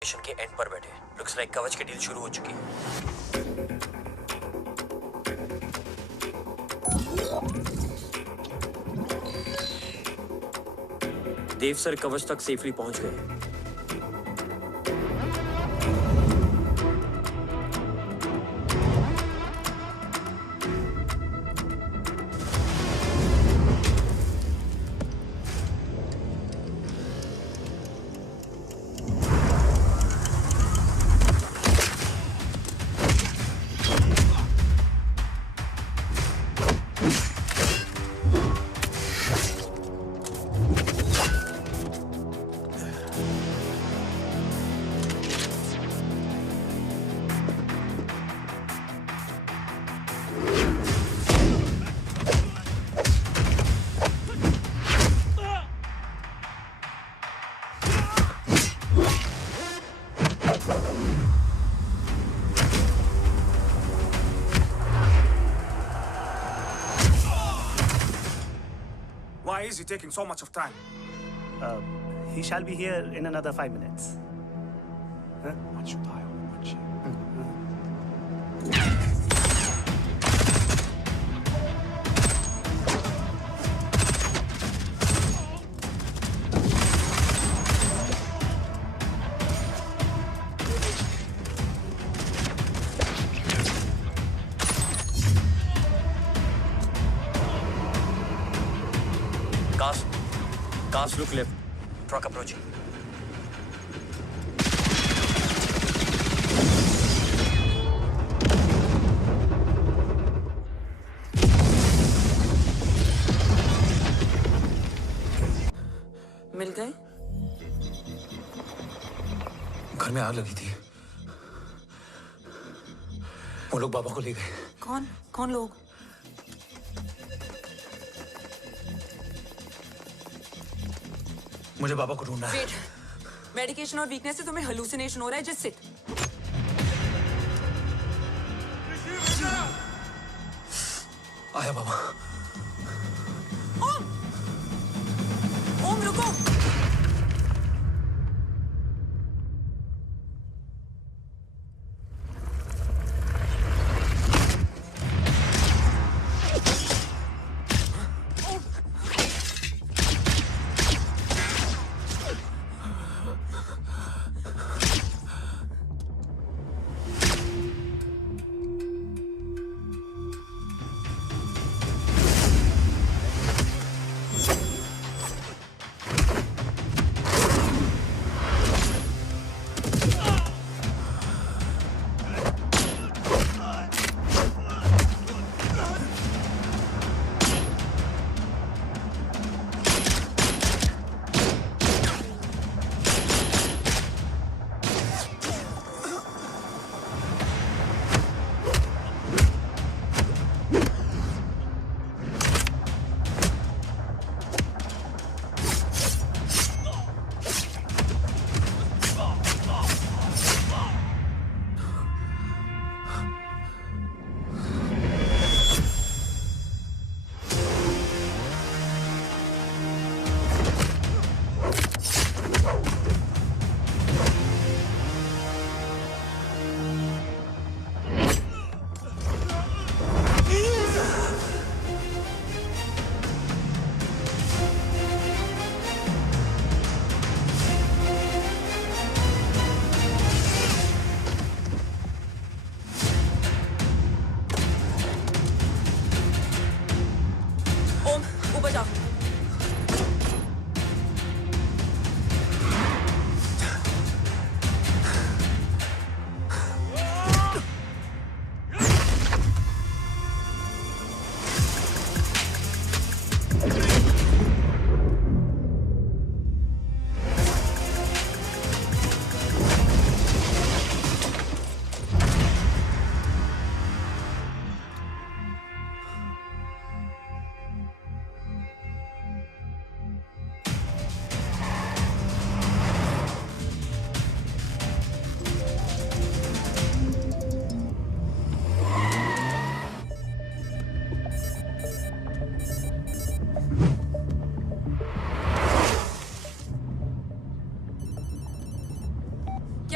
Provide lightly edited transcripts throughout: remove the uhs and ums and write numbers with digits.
Mission के and पर बैठे। लुक्स लाइक कवच की डील शुरू हो चुकी है। देव सर कवच तक सेफली पहुंच गए। Why is he taking so much of time? He shall be here in another 5 minutes. Huh? What should I watch? Cast look left. Truck approaching. मिल गए? घर में आग लगी थी। वो लोग बाबा को ले गए। कौन लोग? मुझे बाबा को ढूंढना है। वेट, मेडिकेशन और वीकनेस से तुम्हें हेलुसिनेशन हो रहा है। Just sit. आया बाबा। ओम रुको।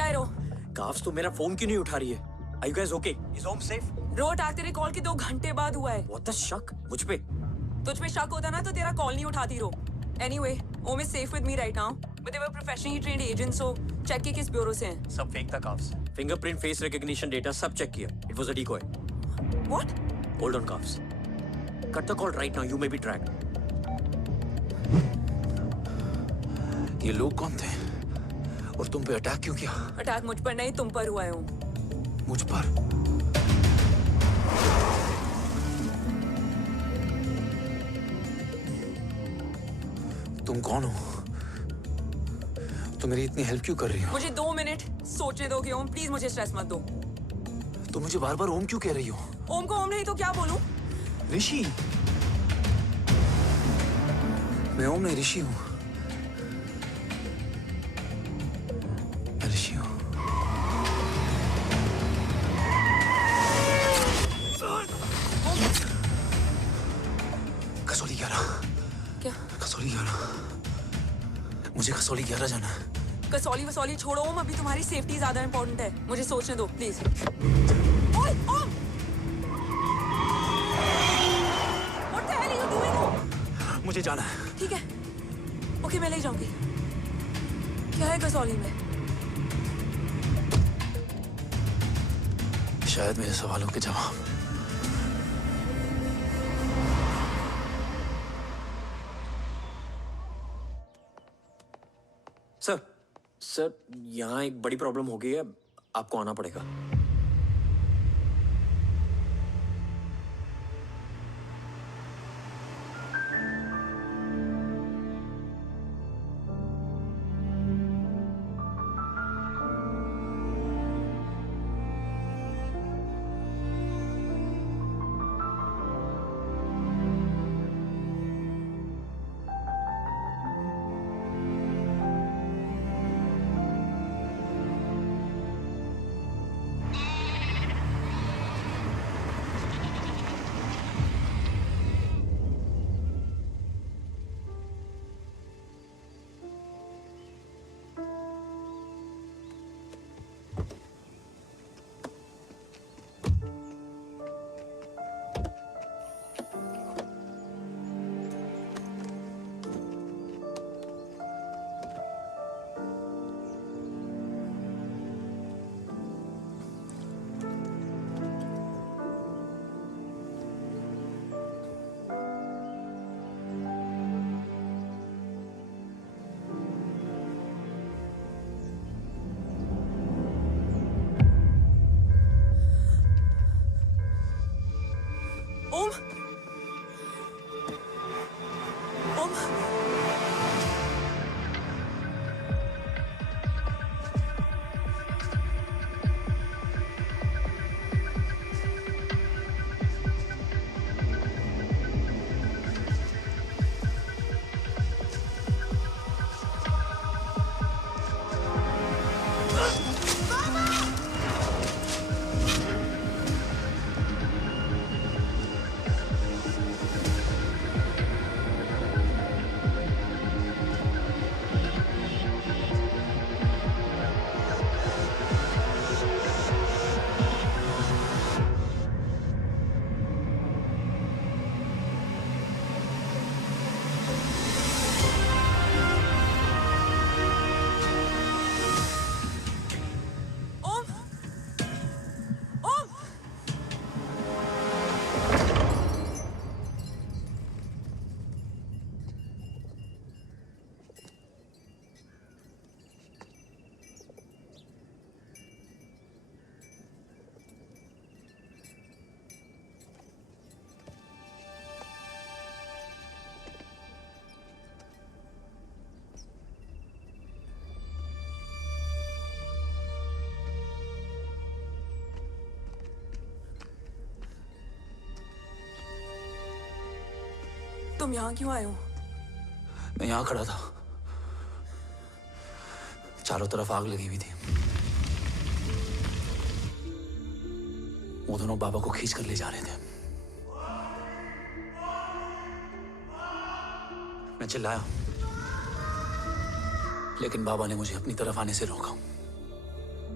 है रो? काफ्स तो मेरा फोन क्यों नहीं उठा रही है? Are you guys okay? Is home safe? Row attack तेरे कॉल के 2 घंटे बाद हुआ है। What the शक? मुझ पे? तुझ पे शक होता ना तो तेरा कॉल नहीं उठाती रो। Anyway, Om is safe with me right now. But they were professionally trained agents, so check के किस ब्यूरो से हैं? सब फेक था carbs. Fingerprint, face recognition data सब चेक किया। It was a decoy. What? Hold on carbs. Cut the call right now. You may be tracked. ये लोग कौन थे? और तुम पे अटैक क्यों किया? अटैक मुझ पर नहीं तुम पर हुआ है ओम। मुझ पर? तुम कौन हो? तुम मेरी इतनी हेल्प क्यों कर रही हो? मुझे 2 मिनट सोचने दोगे ओम? प्लीज मुझे स्ट्रेस मत दो। तुम मुझे बार बार ओम क्यों कह रही हो? ओम को ओम नहीं तो क्या बोलूं? ऋषि। मैं ओम नहीं, ऋषि हूं। मैं ऋषि हूं। कसौली 11। क्या? कसौली 11। मुझे कसौली 11 जाना है। कसौली वसौली छोड़ो ओम, अभी तुम्हारी सेफ्टी ज्यादा इंपॉर्टेंट है। मुझे सोचने दो प्लीज। ओए ओम! What the hell are you doing, ओम? मुझे जाना है। ठीक है, ओके मैं ले जाऊंगी। क्या है कसौली में? शायद मेरे सवालों के जवाब। सर, यहाँ एक बड़ी प्रॉब्लम हो गई है। आपको आना पड़ेगा। ओम! ओम! तुम यहाँ क्यों आए हो? मैं यहाँ खड़ा था। चारों तरफ आग लगी हुई थी। वो दोनों बाबा को खींच कर ले जा रहे थे। मैं चिल्लाया, लेकिन बाबा ने मुझे अपनी तरफ आने से रोका।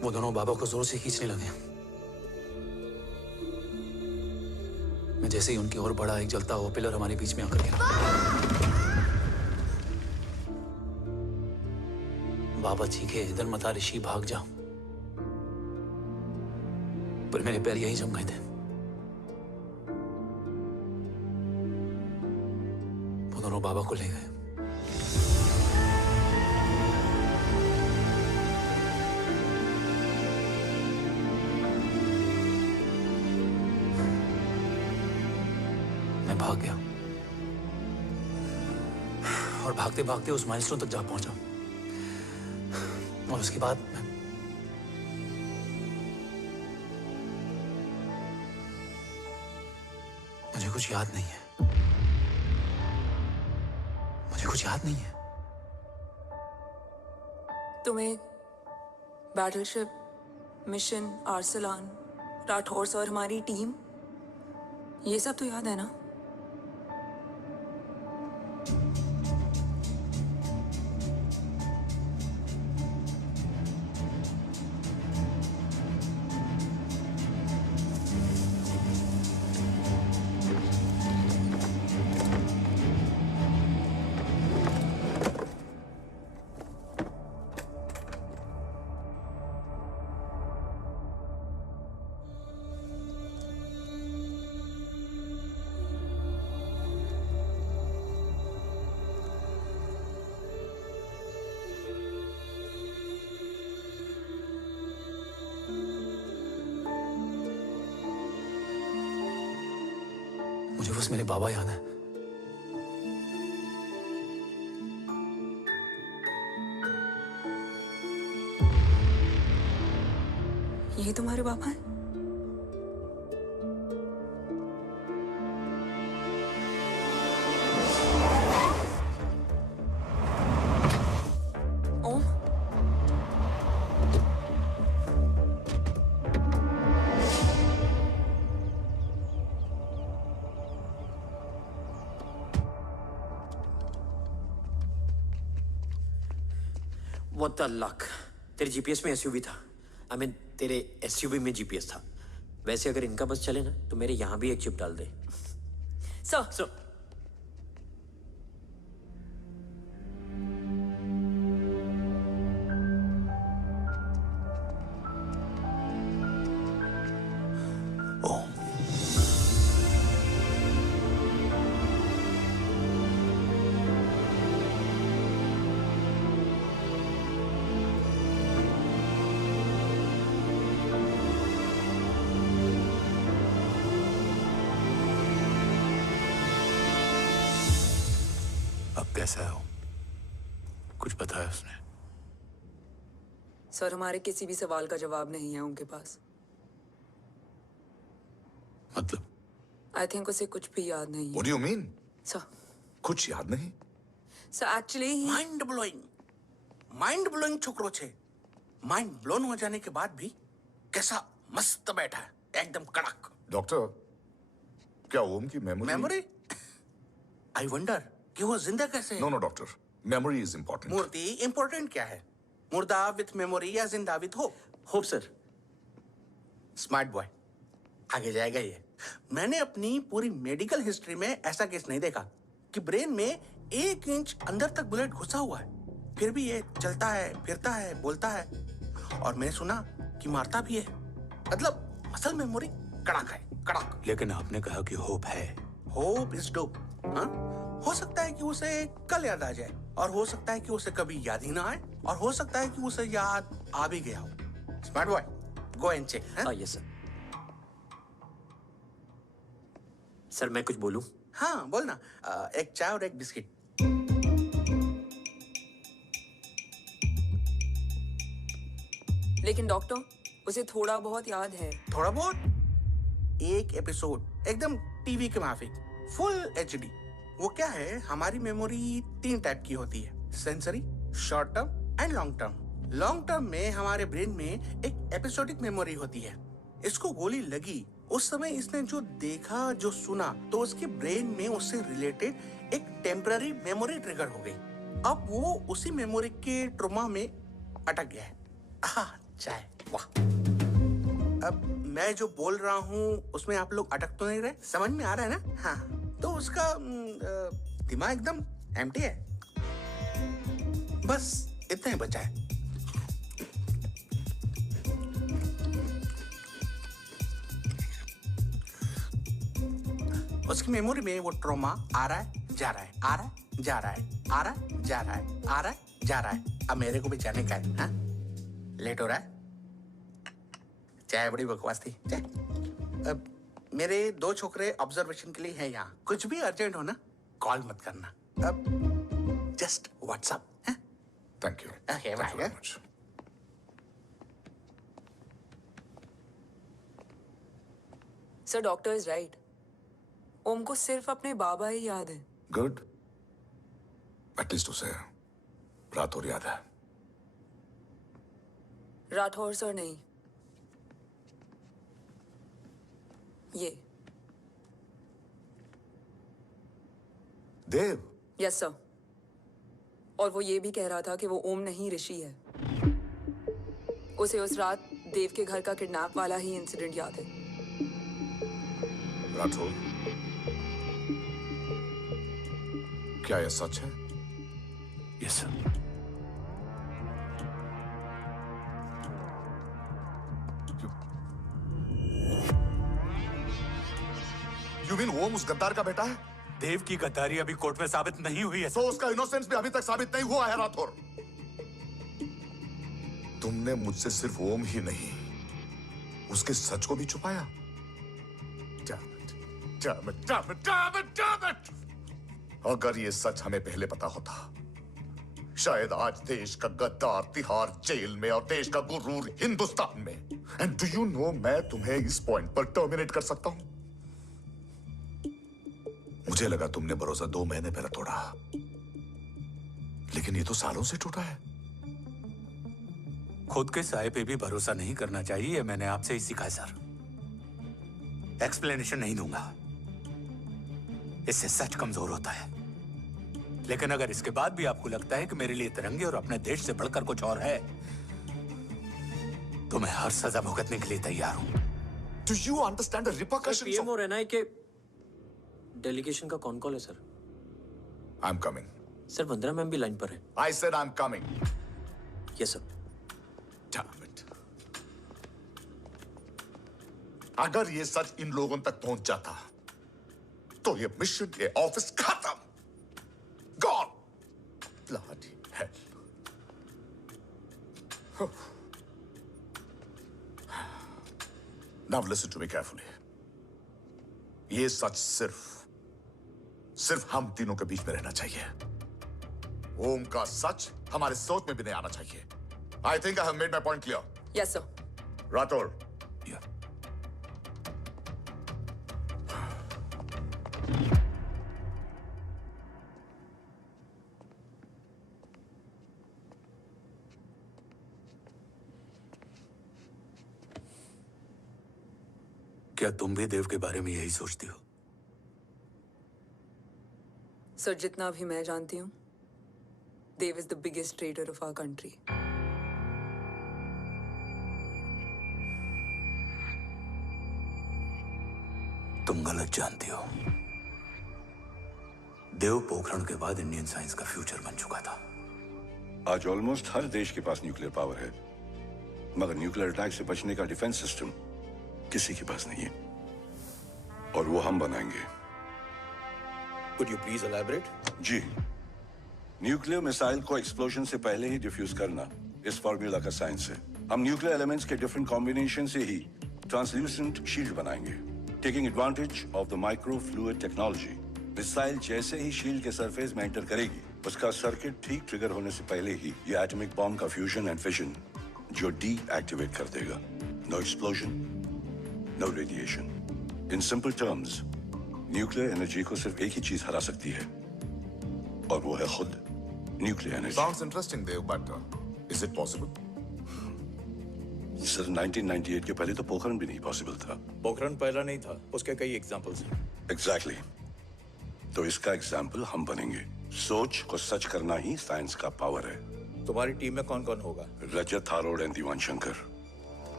वो दोनों बाबा को जोर से खींचने लगे। मैं जैसे ही उनकी ओर बढ़ा, एक जलता हुआ पिलर हमारे बीच में आकर गिरा। बाबा चीखे, इधर मत आ ऋषि, भाग जा। पर मेरे पैर यही जम गए थे। वो दोनों बाबा को ले गए। मैं भाग गया और भागते भागते उस माइलस्टोन तक जा पहुंचा। और उसके बाद मुझे कुछ याद नहीं है। मुझे कुछ याद नहीं है। तुम्हें बैटलशिप, मिशन, आर्सलान, राठौर और हमारी टीम, ये सब तो याद है ना? मुझे बस मेरे बाबा याद है। ये तुम्हारे पापा हैं? ओम, What the luck? तेरे जीपीएस में एसयूवी था। I mean, तेरे एसयूवी में जीपीएस था। वैसे अगर इनका बस चले ना तो मेरे यहाँ भी एक चिप डाल दे। सर, ओम, अब कैसा है ओम? कुछ बताया उसने? सर, हमारे किसी भी सवाल का जवाब नहीं है उनके पास। मतलब? आई थिंक उसे कुछ भी याद नहीं है। What do you mean? Sir, कुछ याद नहीं? सर एक्चुअली माइंड ब्लोइंग छोकरो छे। माइंड ब्लोन हो जाने के बाद भी कैसा मस्त बैठा है, एकदम कड़क। डॉक्टर, क्या ओम की मेमोरी? आई वंडर कि वो जिंदा कैसे है? No doctor, memory is important. Murthy important क्या है? मुर्दा विथ मेमोरी या जिंदा with hope? Hope sir. Smart boy, आगे जाएगा ये। मैंने अपनी पूरी मेडिकल हिस्ट्री में ऐसा केस नहीं देखा कि ब्रेन में 1 इंच अंदर तक बुलेट घुसा हुआ है, फिर भी ये चलता है, फिरता है, बोलता है, और मैंने सुना कि मारता भी है। मतलब असल मेमोरी कड़क है, कड़क। लेकिन आपने कहा कि होप है। Hope is dope. हाँ, हो सकता है कि उसे कल याद आ जाए, और हो सकता है कि उसे कभी याद ही ना आए, और हो सकता है कि उसे याद आ भी गया हो। Smart boy, go and check. Yes sir. Sir मैं कुछ बोलूं? हाँ बोलना। एक चाय और एक बिस्किट। लेकिन डॉक्टर, उसे थोड़ा बहुत याद है। थोड़ा बहुत? एक एपिसोड एकदम टीवी के माफिक, फुल एचडी। वो क्या है, हमारी मेमोरी 3 टाइप की होती है, sensory, short term and long term. Long term में हमारे ब्रेन में एक एपिसोडिक मेमोरी होती है। इसको गोली लगी उस समय इसने जो देखा, जो सुना, तो उसके ब्रेन में उससे रिलेटेड एक टेम्पररी मेमोरी ट्रिगर हो गई। अब वो उसी मेमोरी के ट्रॉमा में अटक गया है। चाय। वाह। अब मैं जो बोल रहा हूँ उसमें आप लोग अटक तो नहीं रहे? समझ में आ रहा है ना? हाँ, तो उसका दिमाग एकदम एम्प्टी है। बस इतना ही बचा है। उसकी मेमोरी में वो ट्रॉमा आ रहा है, जा रहा है, आ रहा है, जा रहा है, आ रहा है, जा रहा है, आ रहा है, जा रहा है। अब मेरे को भी जाने का है। हाँ, लेट हो रहा है। चाय बड़ी बकवास थी। चाय। अब मेरे 2 छोकरे ऑब्जर्वेशन के लिए हैं यहाँ। कुछ भी अर्जेंट हो ना, कॉल मत करना। अब just WhatsApp. Thank you. Okay, Thank you very bye. much. Sir doctor is right. ओम को सिर्फ अपने बाबा ही याद है। गुड। एटलीस्ट उसे रात और याद है। राठौर सर नहीं, ये। देव। Yes sir. और वो ये भी कह रहा था कि वो ओम नहीं ऋषि है। उसे उस रात देव के घर का किडनैप वाला ही इंसिडेंट याद है। राठौर, क्या यह सच है? Yes sir. यू मीन ओम उस गद्दार का बेटा है? देव की गद्दारी अभी कोर्ट में साबित नहीं हुई है। तो उसका इनोसेंस भी अभी तक साबित नहीं हुआ है राठौर। तुमने मुझसे सिर्फ ओम ही नहीं, उसके सच को भी छुपाया। Damn it, damn it, damn it, damn it! अगर ये सच हमें पहले पता होता, शायद आज देश का गद्दार तिहाड़ जेल में और देश का गुरूर हिंदुस्तान में। एंड डू यू नो, मैं तुम्हें इस पॉइंट पर टर्मिनेट कर सकता हूं। मुझे लगा तुमने भरोसा 2 महीने पहले तोड़ा, लेकिन ये तो सालों से टूटा है। खुद के साए पे भी भरोसा नहीं करना चाहिए, मैंने आपसे ही सीखा है सर। एक्सप्लेनेशन नहीं दूंगा, इससे सच कमजोर होता है। लेकिन अगर इसके बाद भी आपको लगता है कि मेरे लिए तिरंगे और अपने देश से बढ़कर कुछ और है, तो मैं हर सजा भुगतने के लिए तैयार हूं। Do you understand the repercussions PM of... और एनआई के डेलीगेशन का कौन कॉल है sir? I'm coming. Sir Vandana ma'am भी लाइन पर है। I said I'm coming. Yes sir. Damn it. अगर ये सच इन लोगों तक पहुंच जाता, तो ये मिशन, ये ऑफिस खत्म। Gone. Bloody hell. Now listen to me carefully. ये सच सिर्फ हम तीनों के बीच में रहना चाहिए। ओम का सच हमारे सोच में भी नहीं आना चाहिए। I think I have made my point clear. Yes sir. Rathore, Yeah. क्या तुम भी देव के बारे में यही सोचती हो? सर जितना भी मैं जानती हूँ, देव is the biggest trader of our country. तुम गलत जानती हो। देव पोखरण के बाद इंडियन साइंस का फ्यूचर बन चुका था। आज ऑलमोस्ट हर देश के पास न्यूक्लियर पावर है, मगर न्यूक्लियर अटैक से बचने का डिफेंस सिस्टम किसी के पास नहीं है, और वो हम बनाएंगे। Could you please elaborate? Ji, nuclear missile को एक्सप्लोजन से पहले ही डिफ्यूज करना इस फॉर्मूला का साइंस है। हम न्यूक्लियर एलिमेंट्स के डिफरेंट कॉम्बिनेशन से ही ट्रांसल्यूसेंट शील्ड बनाएंगे, taking advantage of the micro fluid technology. Missile जैसे ही शील्ड के सरफेस में एंटर करेगी, उसका सर्किट ठीक ट्रिगर होने से पहले ही ये एटॉमिक बॉम्ब का फ्यूजन एंड फिशन जो डीएक्टिवेट कर देगा। No explosion, no radiation. In simple terms, nuclear energy को सिर्फ एक ही चीज हरा सकती है, और वो है खुद nuclear energy. Sounds interesting, Dev, but is it possible? Sir 1998 के पहले तो पोखरण भी नहीं पॉसिबल था। पोखरण पहला नहीं था, उसके कई एग्जांपल्स हैं। एग्जैक्टली। तो इसका एग्जाम्पल हम बनेंगे। सोच को सच करना ही साइंस का पावर है। तुम्हारी टीम में कौन कौन होगा? रजत, थारोड and Diwan Shankar.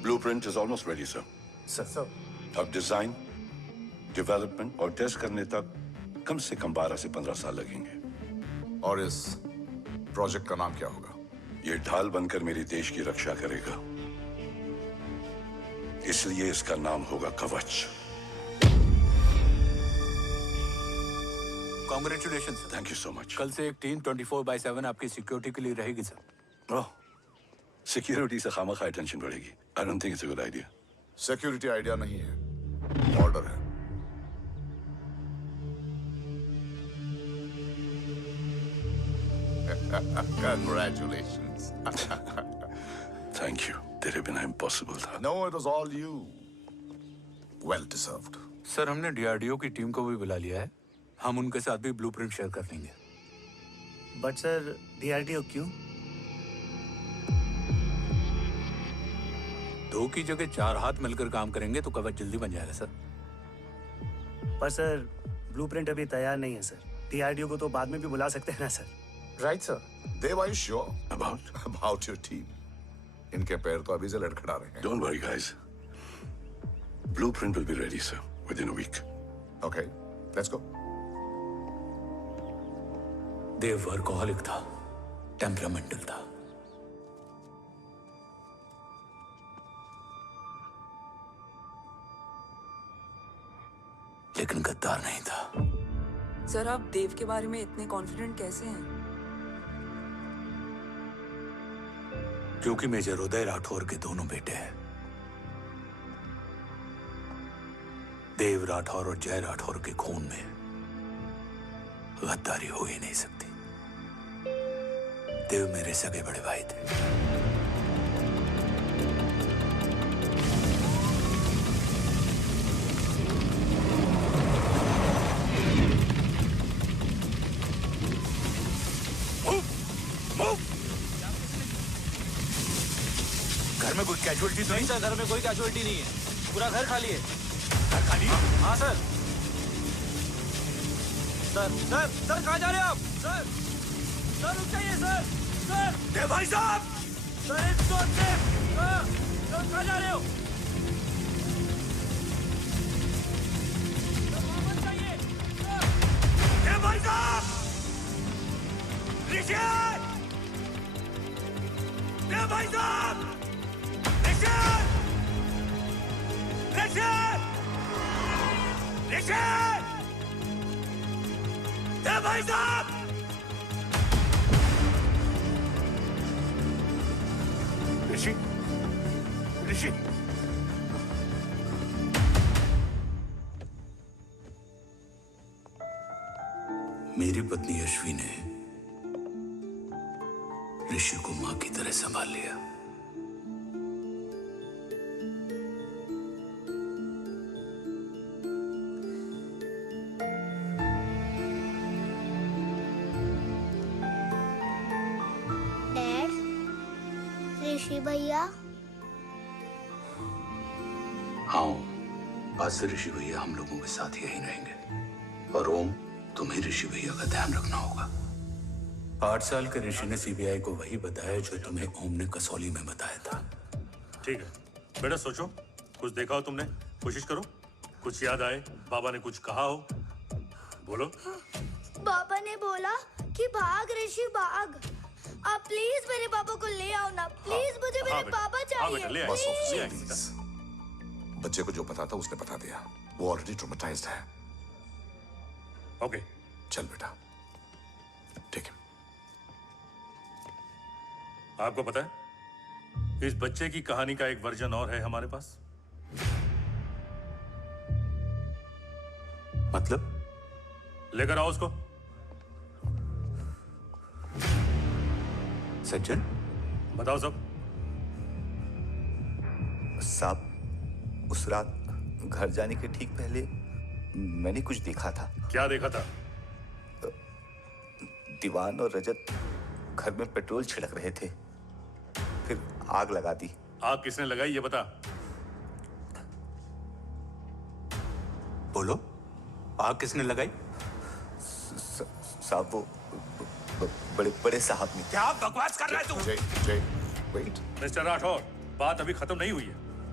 Blueprint is almost ready sir. Sir. अब डिजाइन, डेवलपमेंट और टेस्ट करने तक कम से कम 12 से 15 साल लगेंगे। और इस प्रोजेक्ट का नाम क्या होगा? ये ढाल बनकर मेरे देश की रक्षा करेगा, इसलिए इसका नाम होगा कवच। Congratulation sir. Thank you so much. कल से एक टीम 24/7 आपकी सिक्योरिटी के लिए रहेगी सर। ओह, सिक्योरिटी से खामखा टेंशन बढ़ेगी। I don't think it's a good idea. Security idea नहीं है, ऑर्डर है। Congratulations. थैंक यू, तेरे बिना इम्पॉसिबल था। No, it was all you. Well deserved. Sir हमने डीआरडीओ की टीम को भी बुला लिया है, हम उनके साथ भी ब्लूप्रिंट शेयर कर लेंगे। But sir, DRDO क्यों? 2 की जगह 4 हाथ मिलकर काम करेंगे तो कवच जल्दी बन जाएगा सर। पर सर ब्लूप्रिंट अभी तैयार नहीं है सर। DRDO को तो बाद में भी बुला सकते हैं ना sir. Right, sir. Dev, are you sure about your team? इनके पैर तो अभी से लड़खड़ा रहे हैं। Don't worry, guys. Blueprint will be ready, sir, within a week. Okay, let's go. Dev workaholic था, टेम्परामेंटल था। लेकिन गद्दार नहीं था। सर आप देव के बारे में इतने कॉन्फिडेंट कैसे हैं? क्योंकि मेजर उदय राठौर के दोनों बेटे हैं। देव राठौर और जय राठौर के खून में गद्दारी हो ही नहीं सकती। देव मेरे सगे बड़े भाई थे। घर में कोई कैजुअलिटी तो नहीं? सर घर में कोई कैजुअलिटी नहीं है, पूरा घर खाली है। घर खाली? हाँ सर। सर कहाँ जा रहे हो आप? सर रुक जाइए सर। देव भाई साहब! सर इस रोड से। सर कहाँ जा रहे हो? सर वहाँ मत जाइए। देव भाई साहब! ऋषि! देव भाई साहब! ऋषि! देव भाई साहब! ऋषि! मेरी पत्नी अश्वी ने ऋषि को मां की तरह संभाल लिया। डैड, ऋषि भैया। हाँ, आज से ऋषि भैया हम लोगों के साथ यहीं रहेंगे। और ओम, तुम्हें ऋषि भैया का ध्यान रखना होगा। 8 साल के ऋषि ने सीबीआई को वही बताया जो तुम्हें ओम ने कसौली में बताया था। ठीक है बेटा, सोचो, कुछ देखा हो तुमने, कोशिश करो, कुछ याद आए, बाबा ने कुछ कहा हो, बोलो। पापा ने बोला कि भाग ऋषि भाग। आप प्लीज मेरे पापा को ले आओ ना, प्लीज। मुझे मेरे पापा चाहिए। बस ऑफिसर, बच्चे को जो पता था उसने बता दिया। वो ऑलरेडी ट्रॉमेटाइज्ड है। ओके, चल बेटा, ठीक है। आपको पता है इस बच्चे की कहानी का एक वर्जन और है हमारे पास। मतलब? लेकर आओ उसको। सज्जन, बताओ सब। साहब, उस रात घर जाने के ठीक पहले मैंने कुछ देखा था। क्या देखा था? दीवान और रजत घर में पेट्रोल छिड़क रहे थे, फिर आग लगा दी। आग किसने लगाई ये बता। बोलो, आग किसने लगाई? साहब, वो बड़े बड़े साहब ने। क्या बकवास कर रहा है तू? जय, वेट। मिस्टर राठौर, बात अभी खत्म नहीं हुई है।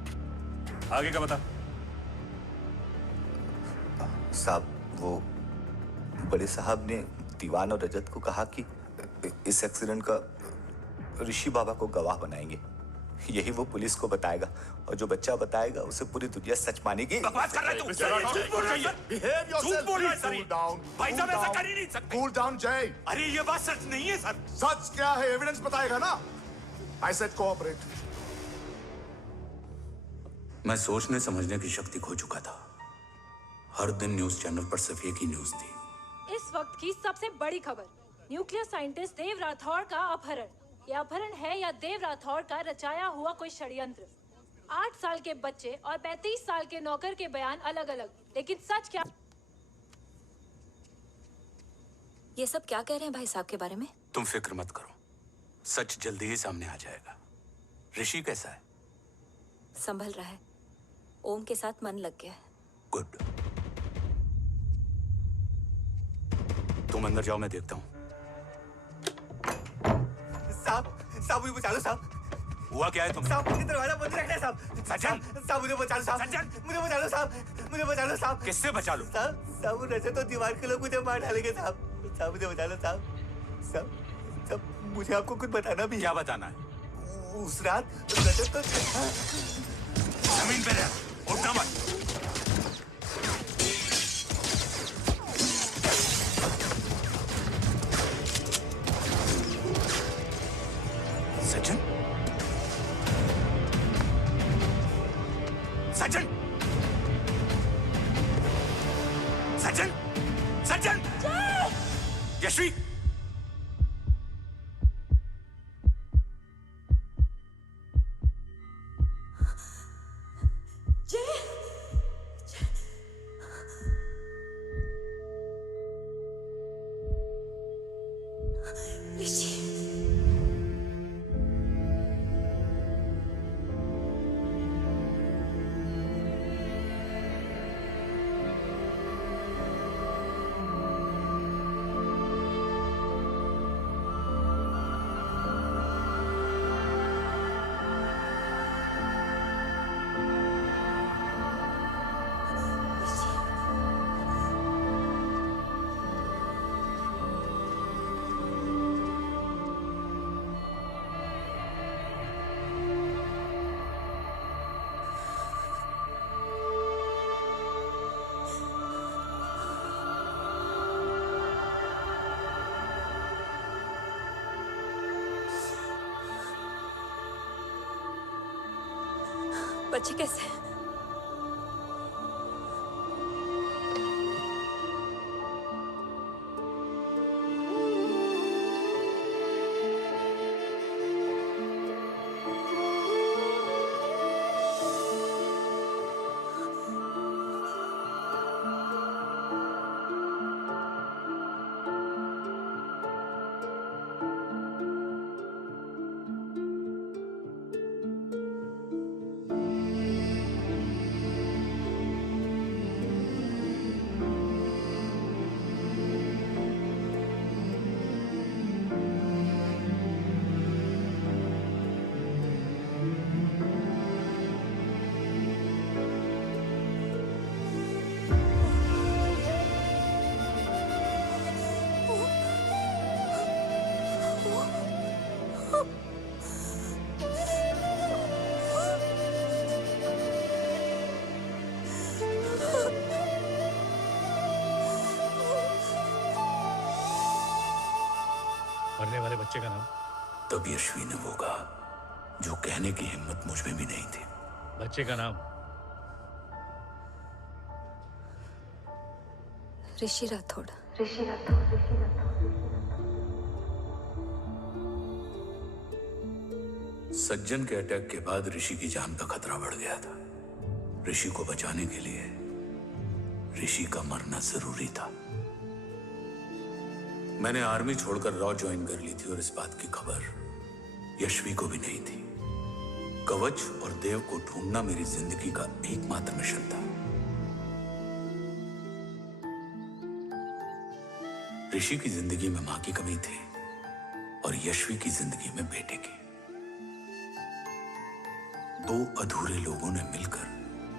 आगे का बता। साहब, वो बड़े साहब ने दीवान और रजत को कहा कि इस एक्सीडेंट का ऋषि बाबा को गवाह बनाएंगे। यही वो पुलिस को बताएगा और जो बच्चा बताएगा उसे पूरी दुनिया सच मानेगी। बकवास कर रहा है तू। झूठ बोल रहा है। Behave yourself. झूठ बोल रहा है सर। Cool down. भाई साहब ऐसा कर ही नहीं सकते। Cool down, जय। अरे ये बात सच नहीं है सर। सच क्या है? एविडेंस बताएगा ना। I said cooperate. मैं सोचने समझने की शक्ति खो चुका था। हर दिन न्यूज चैनल पर सिर्फ एक ही न्यूज थी। इस वक्त की सबसे बड़ी खबर, न्यूक्लियर साइंटिस्ट देव राठौड़ का अपहरण। यह अपहरण है या देव राठौड़ का रचाया हुआ कोई षड्यंत्र। 8 साल के बच्चे और 35 साल के नौकर के बयान अलग अलग, लेकिन सच क्या? ये सब क्या कह रहे हैं भाई साहब के बारे में? तुम फिक्र मत करो, सच जल्दी ही सामने आ जाएगा। ऋषि कैसा है? संभल रहा है। ओम के साथ मन लग गया है। गुड। तुम अंदर जाओ, मैं देखता हूँ। साहब मुझे बचा लो साहब। हुआ क्या है तुम? साहब मुझे दरवाजा बंद रखना है साहब। सज्जन, साहब मुझे बचा लो साहब। सज्जन, मुझे बचा लो साहब। मुझे बचा लो साहब। किससे बचा लो? साहब रजत तो दीवार के लोग मुझे मार डालेंगे साहब। साहब मुझे बचा लो साहब। साहब मुझे आपको कुछ बताना भी है। क्या बताना है? उस रात रजत तो जमीन पे रह, उठना मत। सज्जन, सज्जन, सज्जन, सज्जन, यशवी, बच्चे कैसे हैं? मरने वाले बच्चे का नाम? तब यशवी ने वो कहा जो कहने की हिम्मत मुझ में भी नहीं थी। बच्चे का नाम? ऋषि राठौड़। सज्जन के अटैक के बाद ऋषि की जान का खतरा बढ़ गया था। ऋषि को बचाने के लिए ऋषि का मरना जरूरी था। मैंने आर्मी छोड़कर रॉ ज्वाइन कर ली थी और इस बात की खबर यशवी को भी नहीं थी। कवच और देव को ढूंढना मेरी जिंदगी का एकमात्र मिशन था। ऋषि की जिंदगी में मां की कमी थी और यशवी की जिंदगी में बेटे की। दो अधूरे लोगों ने मिलकर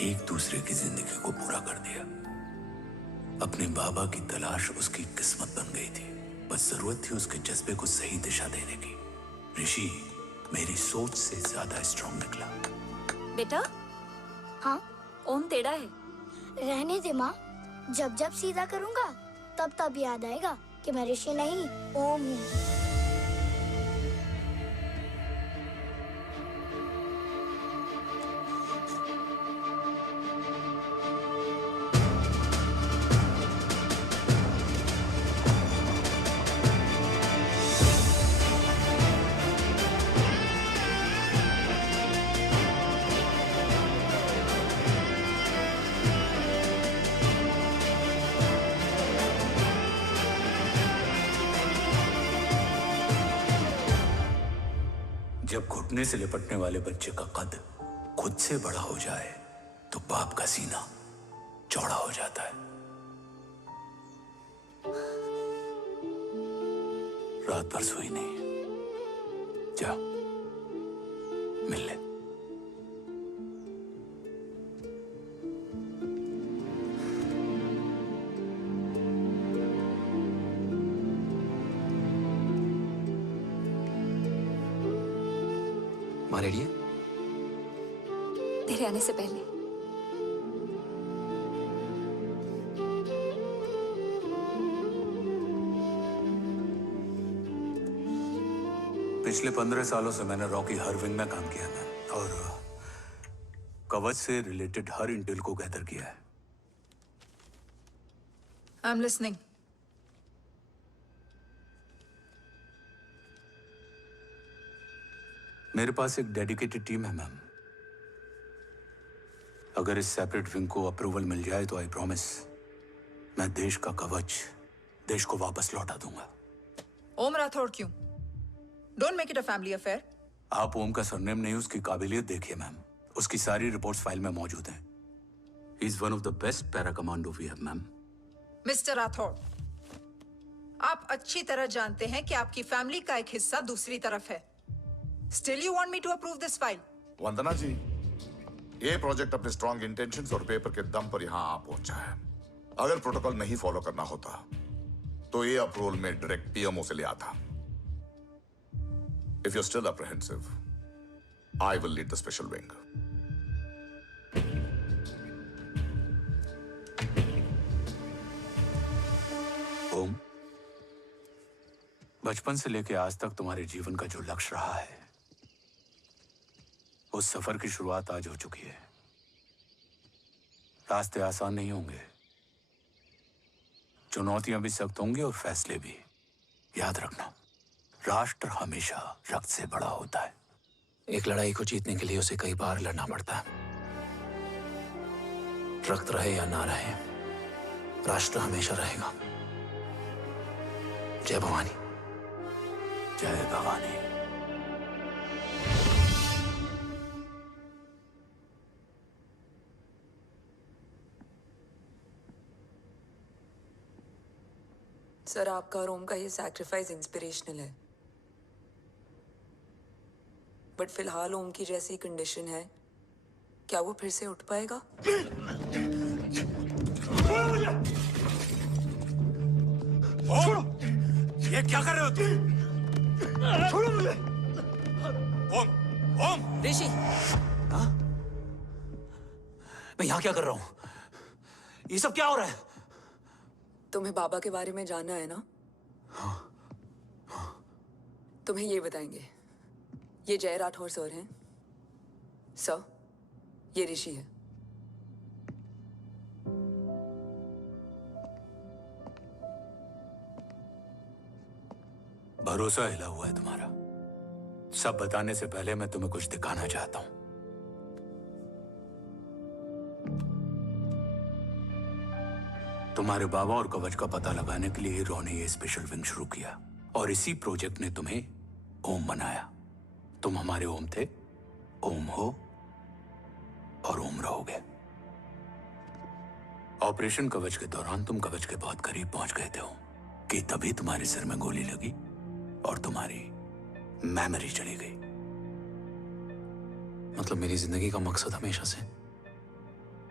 एक दूसरे की जिंदगी को पूरा कर दिया। अपने बाबा की तलाश उसकी किस्मत बन गई थी, बस जरूरत थी उसके जज्बे को सही दिशा देने की। ऋषि मेरी सोच से ज्यादा स्ट्रांग निकला। बेटा, हाँ ओम टेढ़ा है। रहने दे माँ, जब जब सीधा करूँगा तब तब याद आएगा कि मैं ऋषि नहीं ओम हूँ। जब घुटने से लिपटने वाले बच्चे का कद खुद से बड़ा हो जाए तो बाप का सीना चौड़ा हो जाता है। रात भर सोई नहीं, जा मिल ले। माँ रेडी है? तेरे आने से पहले। पिछले 15 सालों से मैंने रॉकी हर विंग में काम किया है और कवच से रिलेटेड हर इंटेल को गैदर किया है। I am listening. मेरे पास एक डेडिकेटेड टीम है मैम। अगर इस सेपरेट विंग को अप्रूवल मिल जाए तो आई प्रॉमिस मैं देश का कवच देश को वापस लौटा दूंगा। ओम राठौड़ क्यों? Don't make it a family affair. आप ओम का सरनेम नहीं, उसकी काबिलियत देखिए मैम। उसकी सारी रिपोर्ट्स फाइल में मौजूद हैं। He is one of the best para commando we have ma'am. Mister Rathore, आप अच्छी तरह जानते हैं कि आपकी फैमिली का एक हिस्सा दूसरी तरफ है। Still you want me to approve this file? वंदना जी, ये प्रोजेक्ट अपने स्ट्रॉन्ग इंटेंशंस और पेपर के दम पर यहाँ आ पहुंचा है। अगर प्रोटोकॉल नहीं फॉलो करना होता तो ये अप्रूवल में डायरेक्ट पीएमओ से ले आता। If you're still apprehensive, I will lead the special wing. ओम, बचपन से लेके आज तक तुम्हारे जीवन का जो लक्ष्य रहा है, उस सफर की शुरुआत आज हो चुकी है। रास्ते आसान नहीं होंगे, चुनौतियां भी सख्त होंगी और फैसले भी। याद रखना, राष्ट्र हमेशा रक्त से बड़ा होता है। एक लड़ाई को जीतने के लिए उसे कई बार लड़ना पड़ता है। रक्त रहे या ना रहे, राष्ट्र हमेशा रहेगा। जय भवानी। जय भवानी। सर, आपका और ओम का ये सैक्रिफाइस इंस्पिरेशनल है, बट फिलहाल ओम की जैसी कंडीशन है, क्या वो फिर से उठ पाएगा? छोड़ो! ये क्या कर रहे हो तुम? छोड़ो मुझे! ओम! ऋषि! हाँ? मैं यहाँ क्या कर रहा हूँ? ये सब क्या हो रहा है? तुम्हें बाबा के बारे में जानना है ना? तुम्हें ये बताएंगे। ये जय राठौर सर हैं। सर, ये ऋषि है। भरोसा हिला हुआ है तुम्हारा। सब बताने से पहले मैं तुम्हें कुछ दिखाना चाहता हूं। तुम्हारे बाबा और कवच का पता लगाने के लिए हीरो ने ये स्पेशल विंग शुरू किया और इसी प्रोजेक्ट ने तुम्हें ओम बनाया। तुम हमारे ओम थे, ओम हो और ओम रहोगे। ऑपरेशन कवच के दौरान तुम कवच के बहुत करीब पहुंच गए थे कि तभी तुम्हारे सिर में गोली लगी और तुम्हारी मेमोरी चली गई। मतलब मेरी जिंदगी का मकसद हमेशा से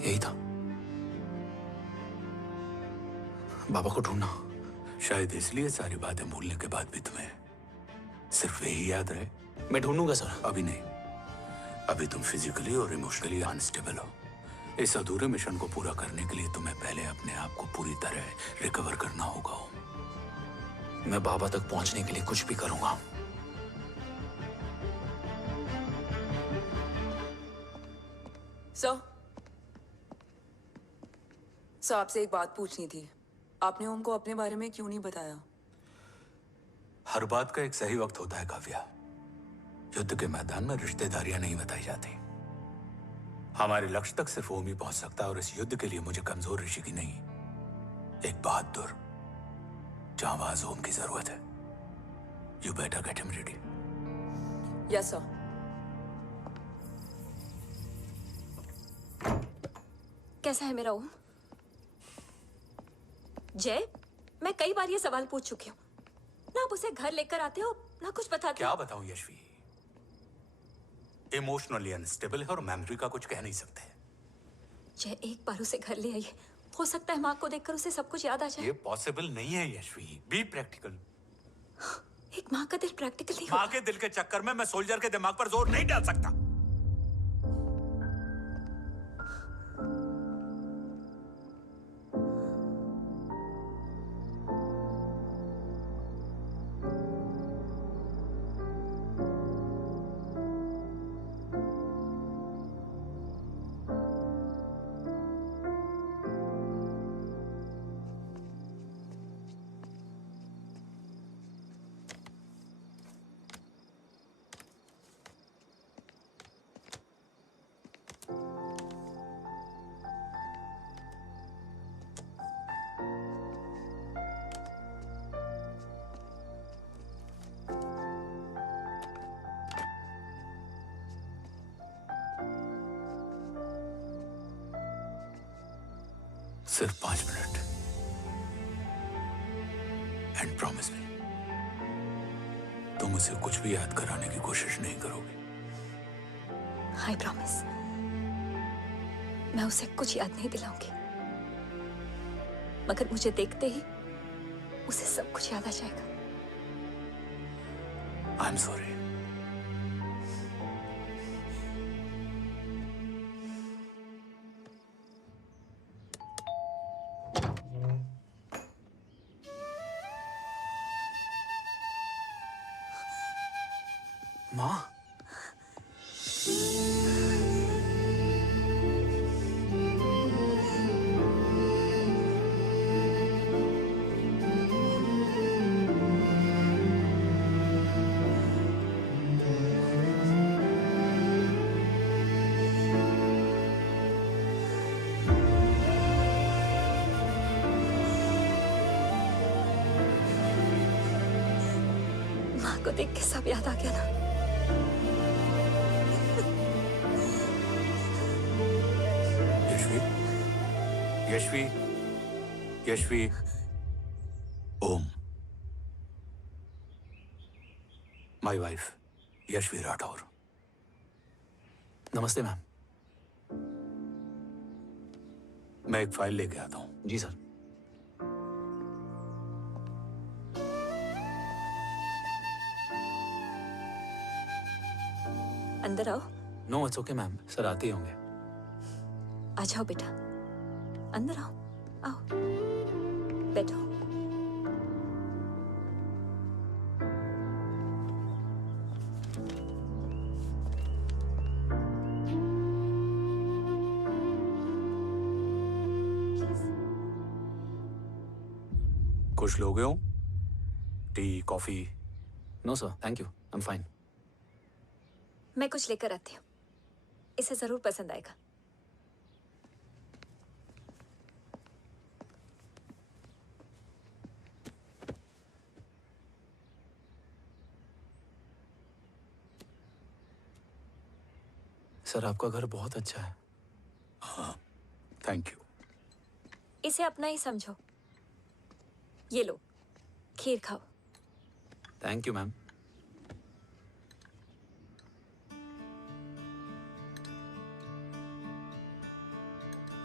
यही था। बाबा को ढूंढना। शायद इसलिए सारी बातें भूलने के बाद भी तुम्हें सिर्फ यही याद रहे। मैं ढूंढूंगा सर। अभी नहीं। अभी तुम फिजिकली और इमोशनली अनस्टेबल हो। इस अधूरे मिशन को पूरा करने के लिए तुम्हें पहले अपने आप को पूरी तरह रिकवर करना होगा। मैं बाबा तक पहुंचने के लिए कुछ भी करूंगा। सर आपसे एक बात पूछनी थी। आपने ओम को अपने बारे में क्यों नहीं बताया? हर बात का एक सही वक्त होता है काव्या। युद्ध के मैदान में रिश्तेदारियां नहीं बताई जाती। हमारे लक्ष्य तक सिर्फ ओम ही पहुंच सकता है, और इस युद्ध के लिए मुझे कमजोर ऋषि की नहीं, एक बहादुर जांबाज ओम की जरूरत है। You better get him ready. Yes sir. कैसा है मेरा ओम? जय, मैं कई बार ये सवाल पूछ चुकी हूँ। ना आप उसे घर लेकर आते हो, ना कुछ बताते। क्या बताऊं यशवी? इमोशनली अनस्टेबल है और मेमोरी का कुछ कह नहीं सकते। जय, एक बार उसे घर ले आइए। हो सकता है माँ को देखकर उसे सब कुछ याद आ जाए। ये पॉसिबल नहीं है यशवी। Be practical. एक माँ का दिल प्रैक्टिकल नहीं माँ के दिल के चक्कर में मैं सोल्जर के दिमाग पर जोर नहीं डाल सकता। सिर्फ 5 मिनट। एंड प्रॉमिस मी, तुम उसे कुछ भी याद कराने की कोशिश नहीं करोगे। I promise. मैं उसे कुछ याद नहीं दिलाऊंगी, मगर मुझे देखते ही उसे सब कुछ याद आ जाएगा। I am sorry. माँ, माँ को देख के सब याद आ गया ना। यशवी, यशवी, ओम, माय वाइफ यशवी राठौर। नमस्ते मैम। मैं एक फाइल लेके आता हूँ। जी सर। अंदर आओ। No it's okay ma'am, sir आते ही होंगे। आ जाओ बेटा, अंदर आओ। आओ, बैठो। कुछ लोगे हो? T, coffee? No sir, thank you, I am fine. मैं कुछ लेकर आती हूँ, इसे जरूर पसंद आएगा। सर आपका घर बहुत अच्छा है। हाँ, थैंक यू। इसे अपना ही समझो। ये लो, खीर खाओ। Thank you ma'am.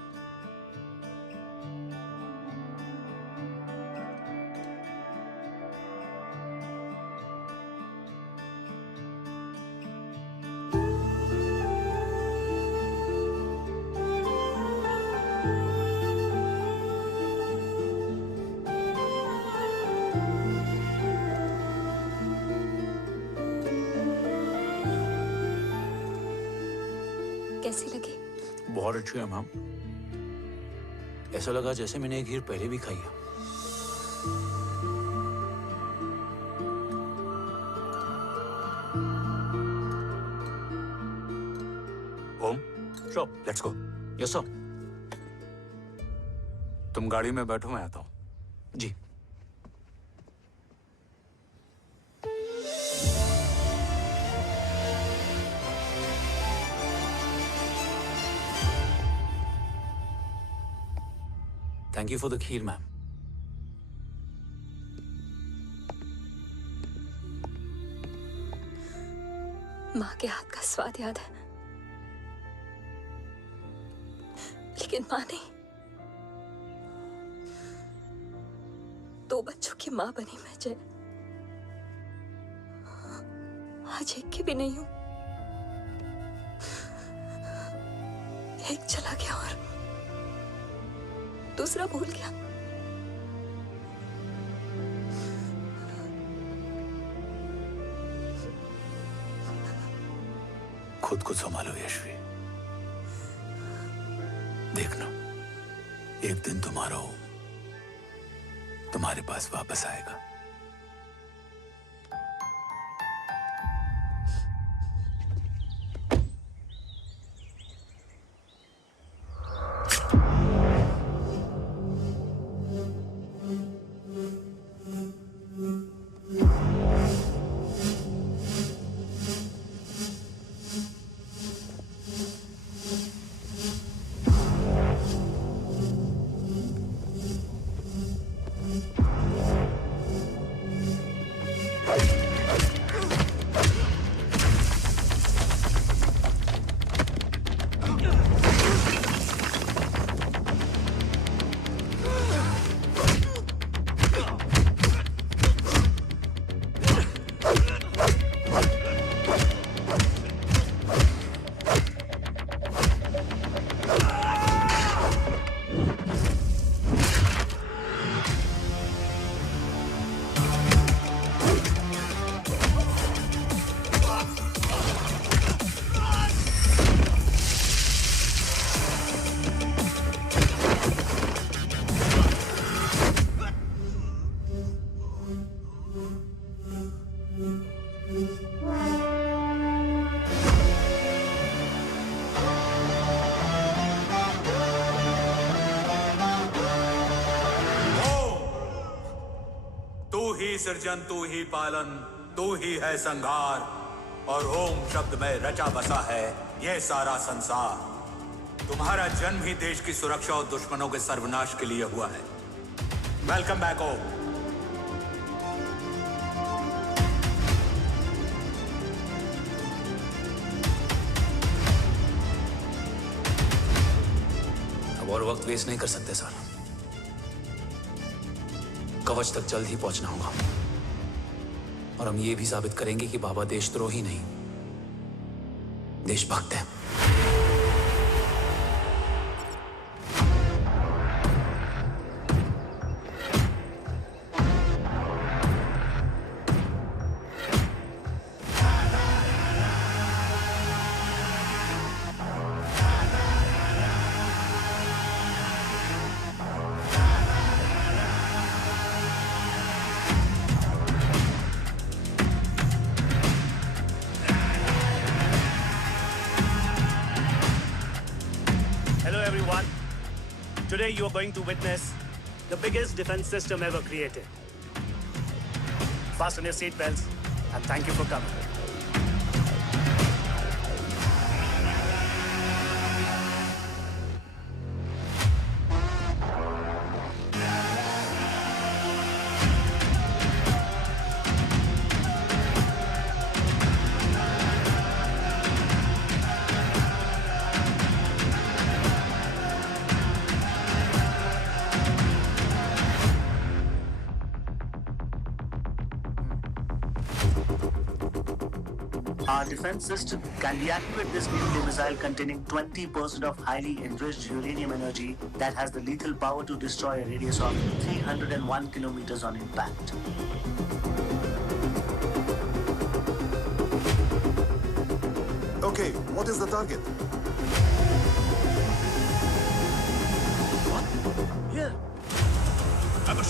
कैसी लगी? बहुत अच्छी है मैम। ऐसा लगा जैसे मैंने एक खीर पहले भी खाई है। ओम, चलो लेट्स गो। Yes sir. तुम गाड़ी में बैठो, मैं आता हूं। जी। Thank you for the kheer, ma'am. माँ के हाथ का स्वाद याद है, लेकिन माँ नहीं। 2 बच्चों की माँ बनी मैं जय। आज एक की भी नहीं हूं। एक चला गया और दूसरा भूल गया। खुद को संभालो यशवी। देखना, एक दिन तुम्हारा हो तुम्हारे पास वापस आएगा। सृजन तू ही पालन, तू ही है संहार, और ओम शब्द में रचा बसा है ये सारा संसार। तुम्हारा जन्म ही देश की सुरक्षा और दुश्मनों के सर्वनाश के लिए हुआ है। वेलकम बैक ओम। अब और वक्त वेस्ट नहीं कर सकते सर। कवच तक जल्द ही पहुंचना होगा और हम ये भी साबित करेंगे कि बाबा देशद्रोही नहीं, देशभक्त है। Today you are going to witness the biggest defense system ever created. Fasten your seatbelts and thank you for coming. Our defense system can deactivate this nuclear missile containing 20% of highly enriched uranium energy that has the lethal power to destroy a radius of 301 kilometers on impact. Okay, what is the target?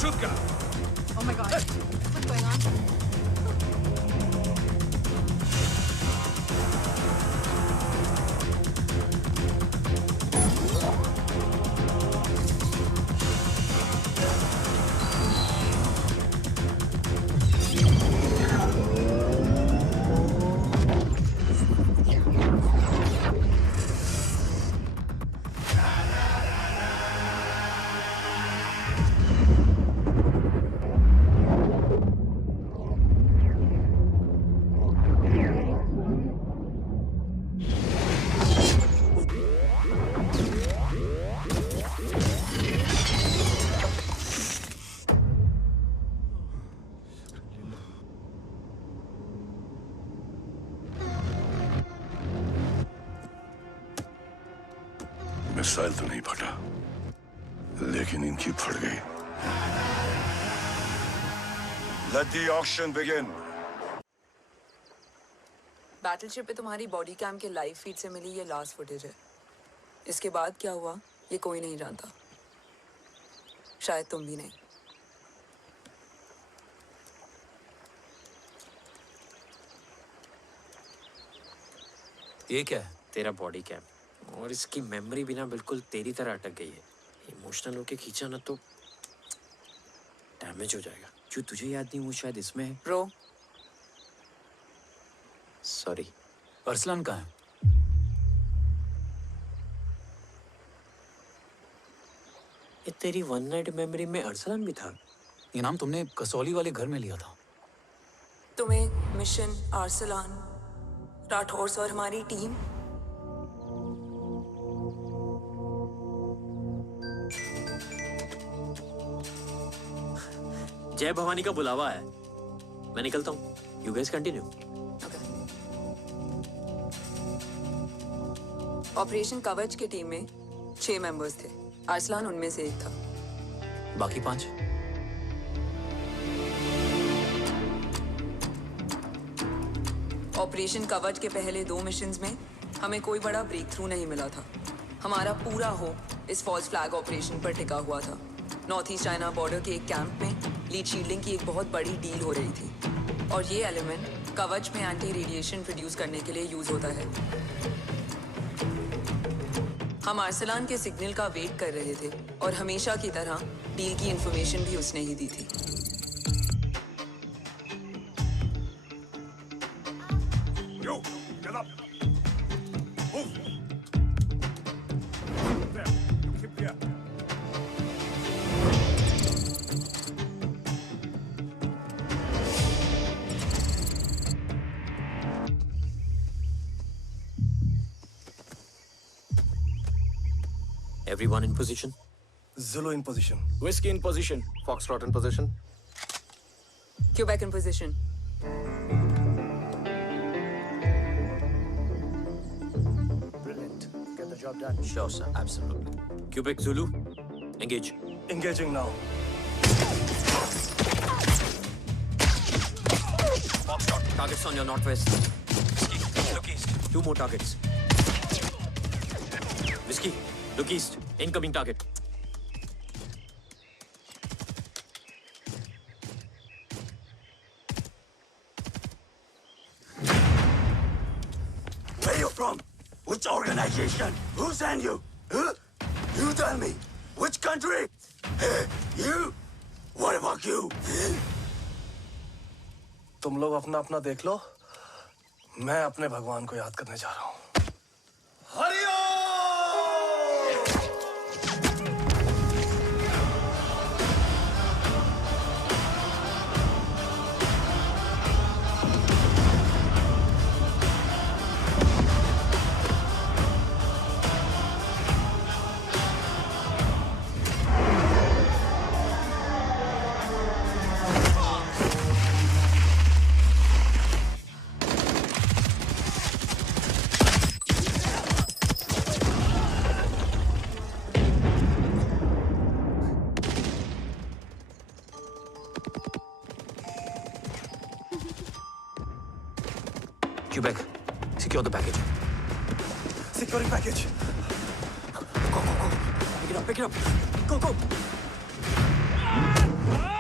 Shoot guy. Oh my God. What's going on? Missile तो नहीं फटा, लेकिन इनकी फट गई। Let the auction begin. Battleship पे तुम्हारी body cam के लाइव फीड से मिली ये लास्ट फुटेज है। इसके बाद क्या हुआ ये कोई नहीं जानता, शायद तुम भी नहीं। ये क्या है? तेरा बॉडी कैम, और इसकी मेमोरी भी ना बिल्कुल तेरी तरह अटक गई है। इमोशनल होके खींचा ना तो डैमेज हो जाएगा। जो तुझे याद नहीं वो शायद इसमें है। Bro sorry. अरसलान कहाँ है? ये तेरी वन नाइट मेमोरी में अरसलान भी था? ये नाम तुमने कसौली वाले घर में लिया था। तुम्हें मिशन आर्सलान राठौर और हमारी टीम जय भवानी का बुलावा है, मैं निकलता हूँ। You guys continue. ऑपरेशन कवच की टीम में 6 मेंबर्स थे, अरसलान उनमें से एक था। बाकी 5? ऑपरेशन कवच के पहले 2 मिशंस में हमें कोई बड़ा ब्रेक थ्रू नहीं मिला था। हमारा पूरा होप इस फॉल्स फ्लैग ऑपरेशन पर टिका हुआ था। नॉर्थ ईस्ट चाइना बॉर्डर के एक कैंप में लीड शील्डिंग की एक बहुत बड़ी डील हो रही थी, और ये एलिमेंट कवच में एंटी रेडिएशन प्रोड्यूस करने के लिए यूज होता है। हम अरसलान के सिग्नल का वेट कर रहे थे, और हमेशा की तरह डील की इंफॉर्मेशन भी उसने ही दी थी। Yo, get up. Move. There. You keep there. Everyone in position? Zulu in position. Whiskey in position. Foxtrot in position. Quebec in position. Brilliant. Get the job done. Sure, sir. Absolutely. Quebec Zulu, engage. Engaging now. Foxtrot, targets on your northwest. Whiskey, look east. 2 more targets. Whiskey, look east. Incoming target. Where you from? Which organization? Who sent you? Huh? You tell me. Which country? Hey, you? What about you? तुम लोग अपना अपना देख लो, मैं अपने भगवान को याद करने जा रहा हूँ। Quebec, secure the package. Securing package. Pick it up, pick it up. Go, go.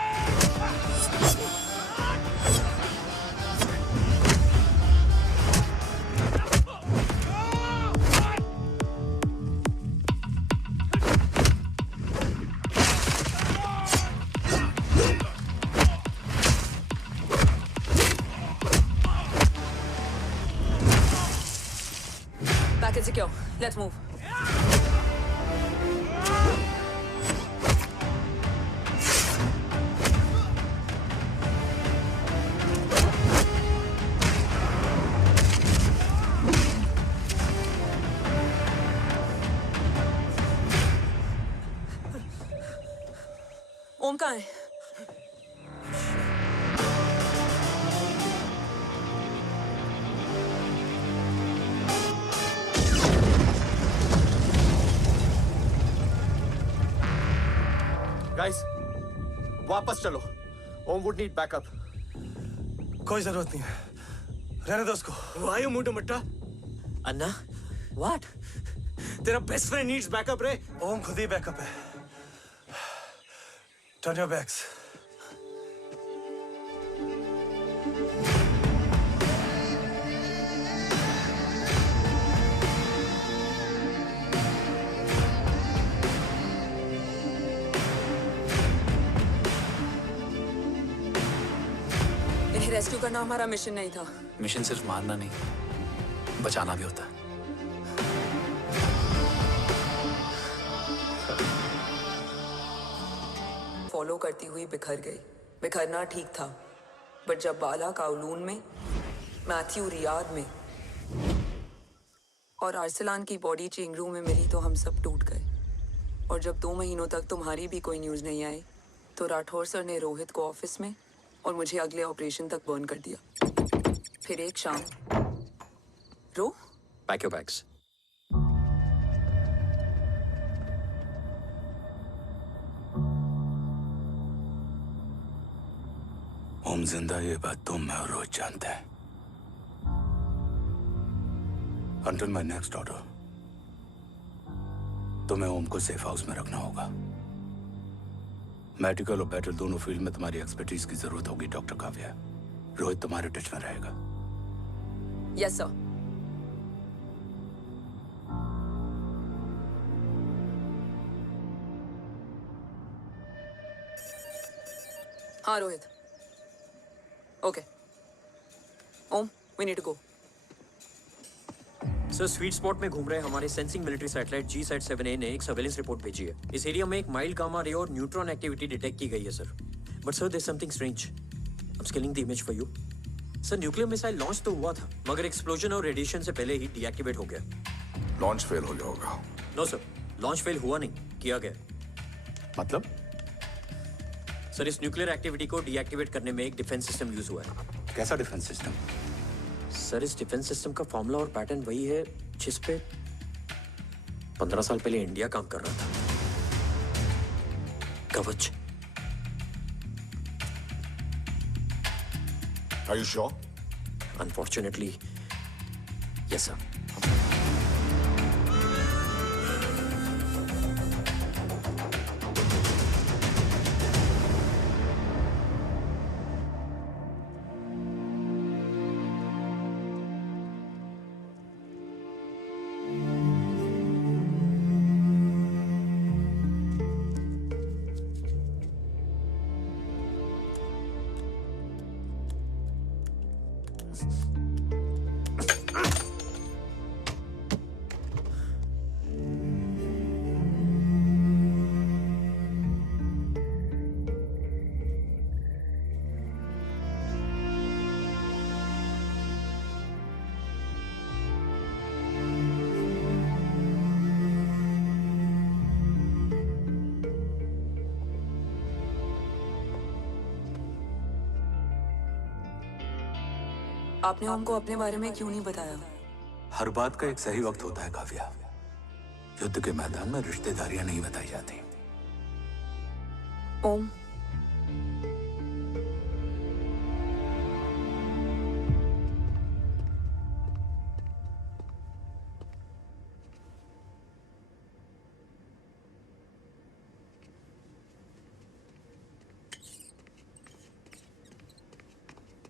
Package secure. Let's move. ओम कहाँ है? गाइस, वापस चलो। ओम वुड नीड बैकअप। कोई जरूरत नहीं है, रहने दो उसको। Why you moved Matta? Anna, what? तेरा बेस्ट फ्रेंड नीड्स बैकअप रे। ओम खुद ही बैकअप है। Turn your backs. इन्हें रेस्क्यू करना हमारा मिशन नहीं था। मिशन सिर्फ मारना नहीं, बचाना भी होता है। फॉलो करती हुई बिखर गई। बिखरना ठीक था, बट जब बाला काउलून में, मैथ्यू रियाद में और अरसलान की बॉडी चेंगरू में मिली तो हम सब टूट गए। और जब 2 महीनों तक तुम्हारी भी कोई न्यूज़ नहीं आई तो राठौर सर ने रोहित को ऑफिस में और मुझे अगले ऑपरेशन तक बर्न कर दिया। फिर एक शाम रो पैक योर बैग्स। ओम जिंदा, ये बात तुम मैं और रोहित जानते हैं। Until my next order, तुम्हें ओम को सेफ हाउस में रखना होगा। मेडिकल और बैटल दोनों फील्ड में तुम्हारी एक्सपर्टीज की जरूरत होगी डॉक्टर काव्या। रोहित तुम्हारे टच में रहेगा। Yes sir. हाँ Rohit. Okay Om, we need to go. Sir, sweet spot में घूम रहे हमारे सेंसिंग मिलिट्री सैटेलाइट G-SAT-7A ने एक सर्वेलेंस रिपोर्ट भेजी है। इस एरिया में एक माइल्ड गामा रे और न्यूट्रॉन एक्टिविटी डिटेक्ट की गई है sir. But sir, there is something strange. I am scaling the image for you. Sir, nuclear missile launch तो हुआ था, मगर एक्सप्लोजन और रेडिएशन से पहले ही डीएक्टिवेट हो गया। लॉन्च फेल हो गया होगा। नो सर, लॉन्च फेल हुआ नहीं, किया गया। मतलब? सर, इस न्यूक्लियर एक्टिविटी को डीएक्टिवेट करने में एक डिफेंस सिस्टम यूज हुआ है। कैसा डिफेंस सिस्टम? सर, इस डिफेंस सिस्टम का फॉर्मूला और पैटर्न वही है जिस पे 15 साल पहले इंडिया काम कर रहा था। कवच। Are you sure? Unfortunately, yes sir. आपने ओम को अपने बारे में क्यों नहीं बताया? हर बात का एक सही वक्त होता है काव्या। युद्ध के मैदान में रिश्तेदारियां नहीं बताई जाती। ओम,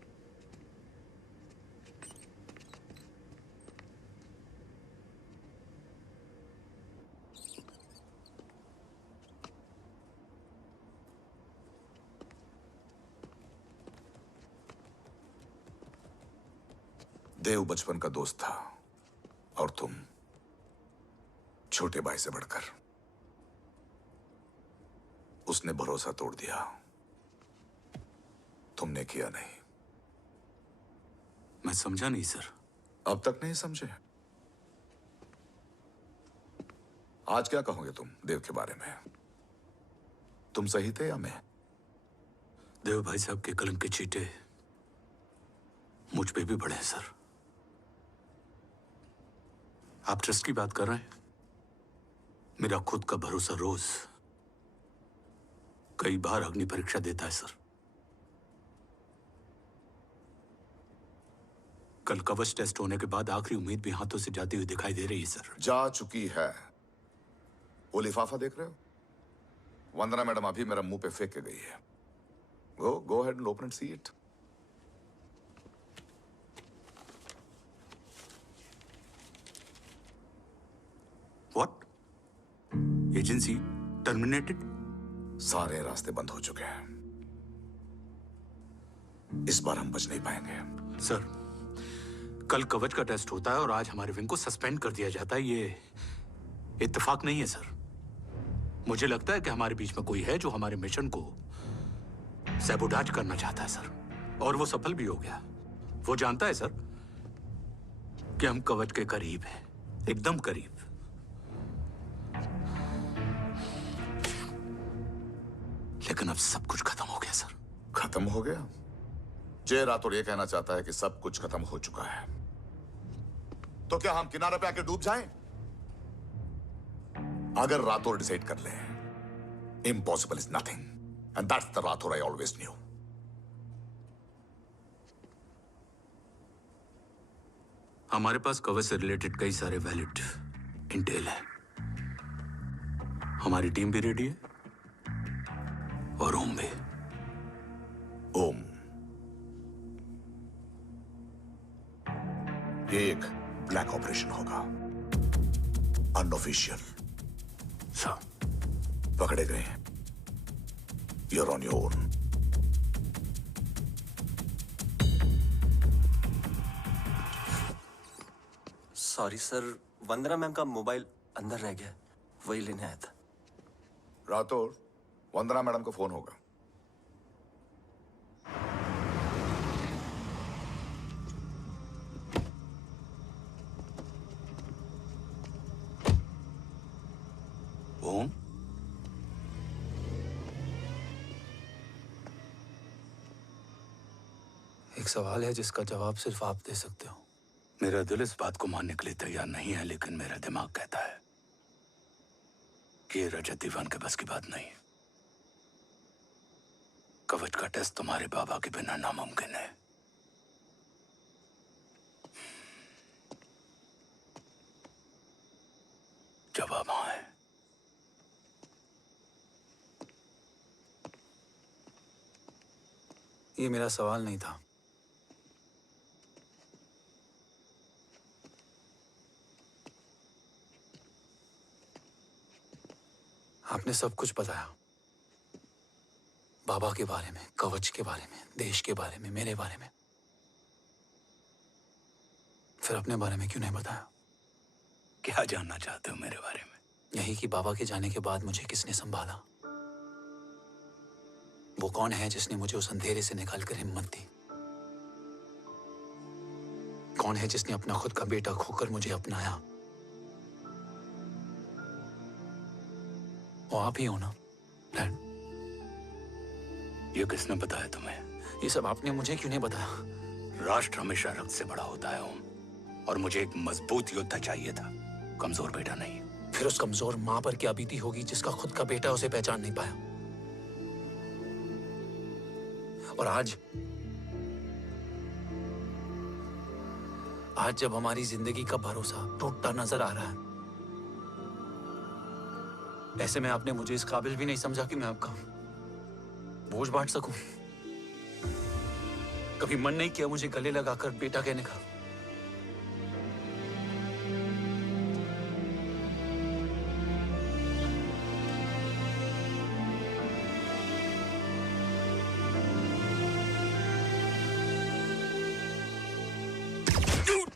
देव बचपन का दोस्त था और तुम छोटे भाई से बढ़कर। उसने भरोसा तोड़ दिया, तुमने किया नहीं। मैं समझा नहीं सर। अब तक नहीं समझे? आज क्या कहोगे तुम देव के बारे में? तुम सही थे या मैं? देव भाई साहब के कलंक के चीटे मुझ पे भी पड़े हैं सर। आप ट्रस्ट की बात कर रहे हैं? मेरा खुद का भरोसा रोज कई बार अग्नि परीक्षा देता है सर। कल कवच टेस्ट होने के बाद आखिरी उम्मीद भी हाथों से जाती हुई दिखाई दे रही है सर। जा चुकी है। वो लिफाफा देख रहे हो? वंदना मैडम अभी मेरा मुंह पे फेंक के गई है। गो ahead and open and see it. What? Agency terminated? सारे रास्ते बंद हो चुके हैं। इस बार हम बच नहीं पाएंगे। सर, कल कवच का टेस्ट होता है और आज हमारे विंग को सस्पेंड कर दिया जाता है। ये इत्तेफाक नहीं है सर। मुझे लगता है कि हमारे बीच में कोई है जो हमारे मिशन को सैबोटाज करना चाहता है सर, और वो सफल भी हो गया। वो जानता है सर कि हम कवच के करीब हैं, एकदम करीब। लेकिन अब सब कुछ खत्म हो गया सर। खत्म हो गया? जय राठौर ये कहना चाहता है कि सब कुछ खत्म हो चुका है। तो क्या हम किनारे पे आके डूब जाएं? अगर राठौर डिसाइड कर ले, impossible is nothing, and that's the Rathore I always new. हमारे पास कवच से रिलेटेड कई सारे वैलिड इंटेल है। हमारी टीम भी रेडी है और ओम भी। ओम, ये एक ब्लैक ऑपरेशन होगा, अनऑफिशियल। सर, पकड़े गए हैं। You're on your own. Sorry sir, Vandana ma'am का मोबाइल अंदर रह गया, वही लेने आया था। राठौर, वंदना मैडम को फोन होगा। ओम, एक सवाल है जिसका जवाब सिर्फ आप दे सकते हो। मेरा दिल इस बात को मानने के लिए तैयार नहीं है, लेकिन मेरा दिमाग कहता है कि ये रजत दीवान के बस की बात नहीं। कवच का टेस्ट तुम्हारे बाबा के बिना नामुमकिन है। जवाब हाँ है। ये मेरा सवाल नहीं था। आपने सब कुछ बताया, बाबा के बारे में, कवच के बारे में, देश के बारे में, मेरे बारे में। फिर अपने बारे में क्यों नहीं बताया? क्या जानना चाहते हो मेरे बारे में? यही कि बाबा के जाने के बाद मुझे किसने संभाला? वो कौन है जिसने मुझे उस अंधेरे से निकालकर हिम्मत दी? कौन है जिसने अपना खुद का बेटा खोकर मुझे अपनाया? वो आप ही हो ना, डैड? ये किसने बताया तुम्हें? ये सब आपने मुझे क्यों नहीं बताया? राष्ट्र हमेशा रक्त से बड़ा होता है ओम, और मुझे एक मजबूत योद्धा चाहिए था, कमजोर बेटा नहीं। फिर उस कमजोर माँ पर क्या बीती होगी जिसका खुद का बेटा उसे पहचान नहीं पाया? और आज जब हमारी जिंदगी का भरोसा टूटता नजर आ रहा है, ऐसे में आपने मुझे इस काबिल भी नहीं समझा कि मैं आपका बोझ बांट सकूं। कभी मन नहीं किया मुझे गले लगाकर बेटा कहने का?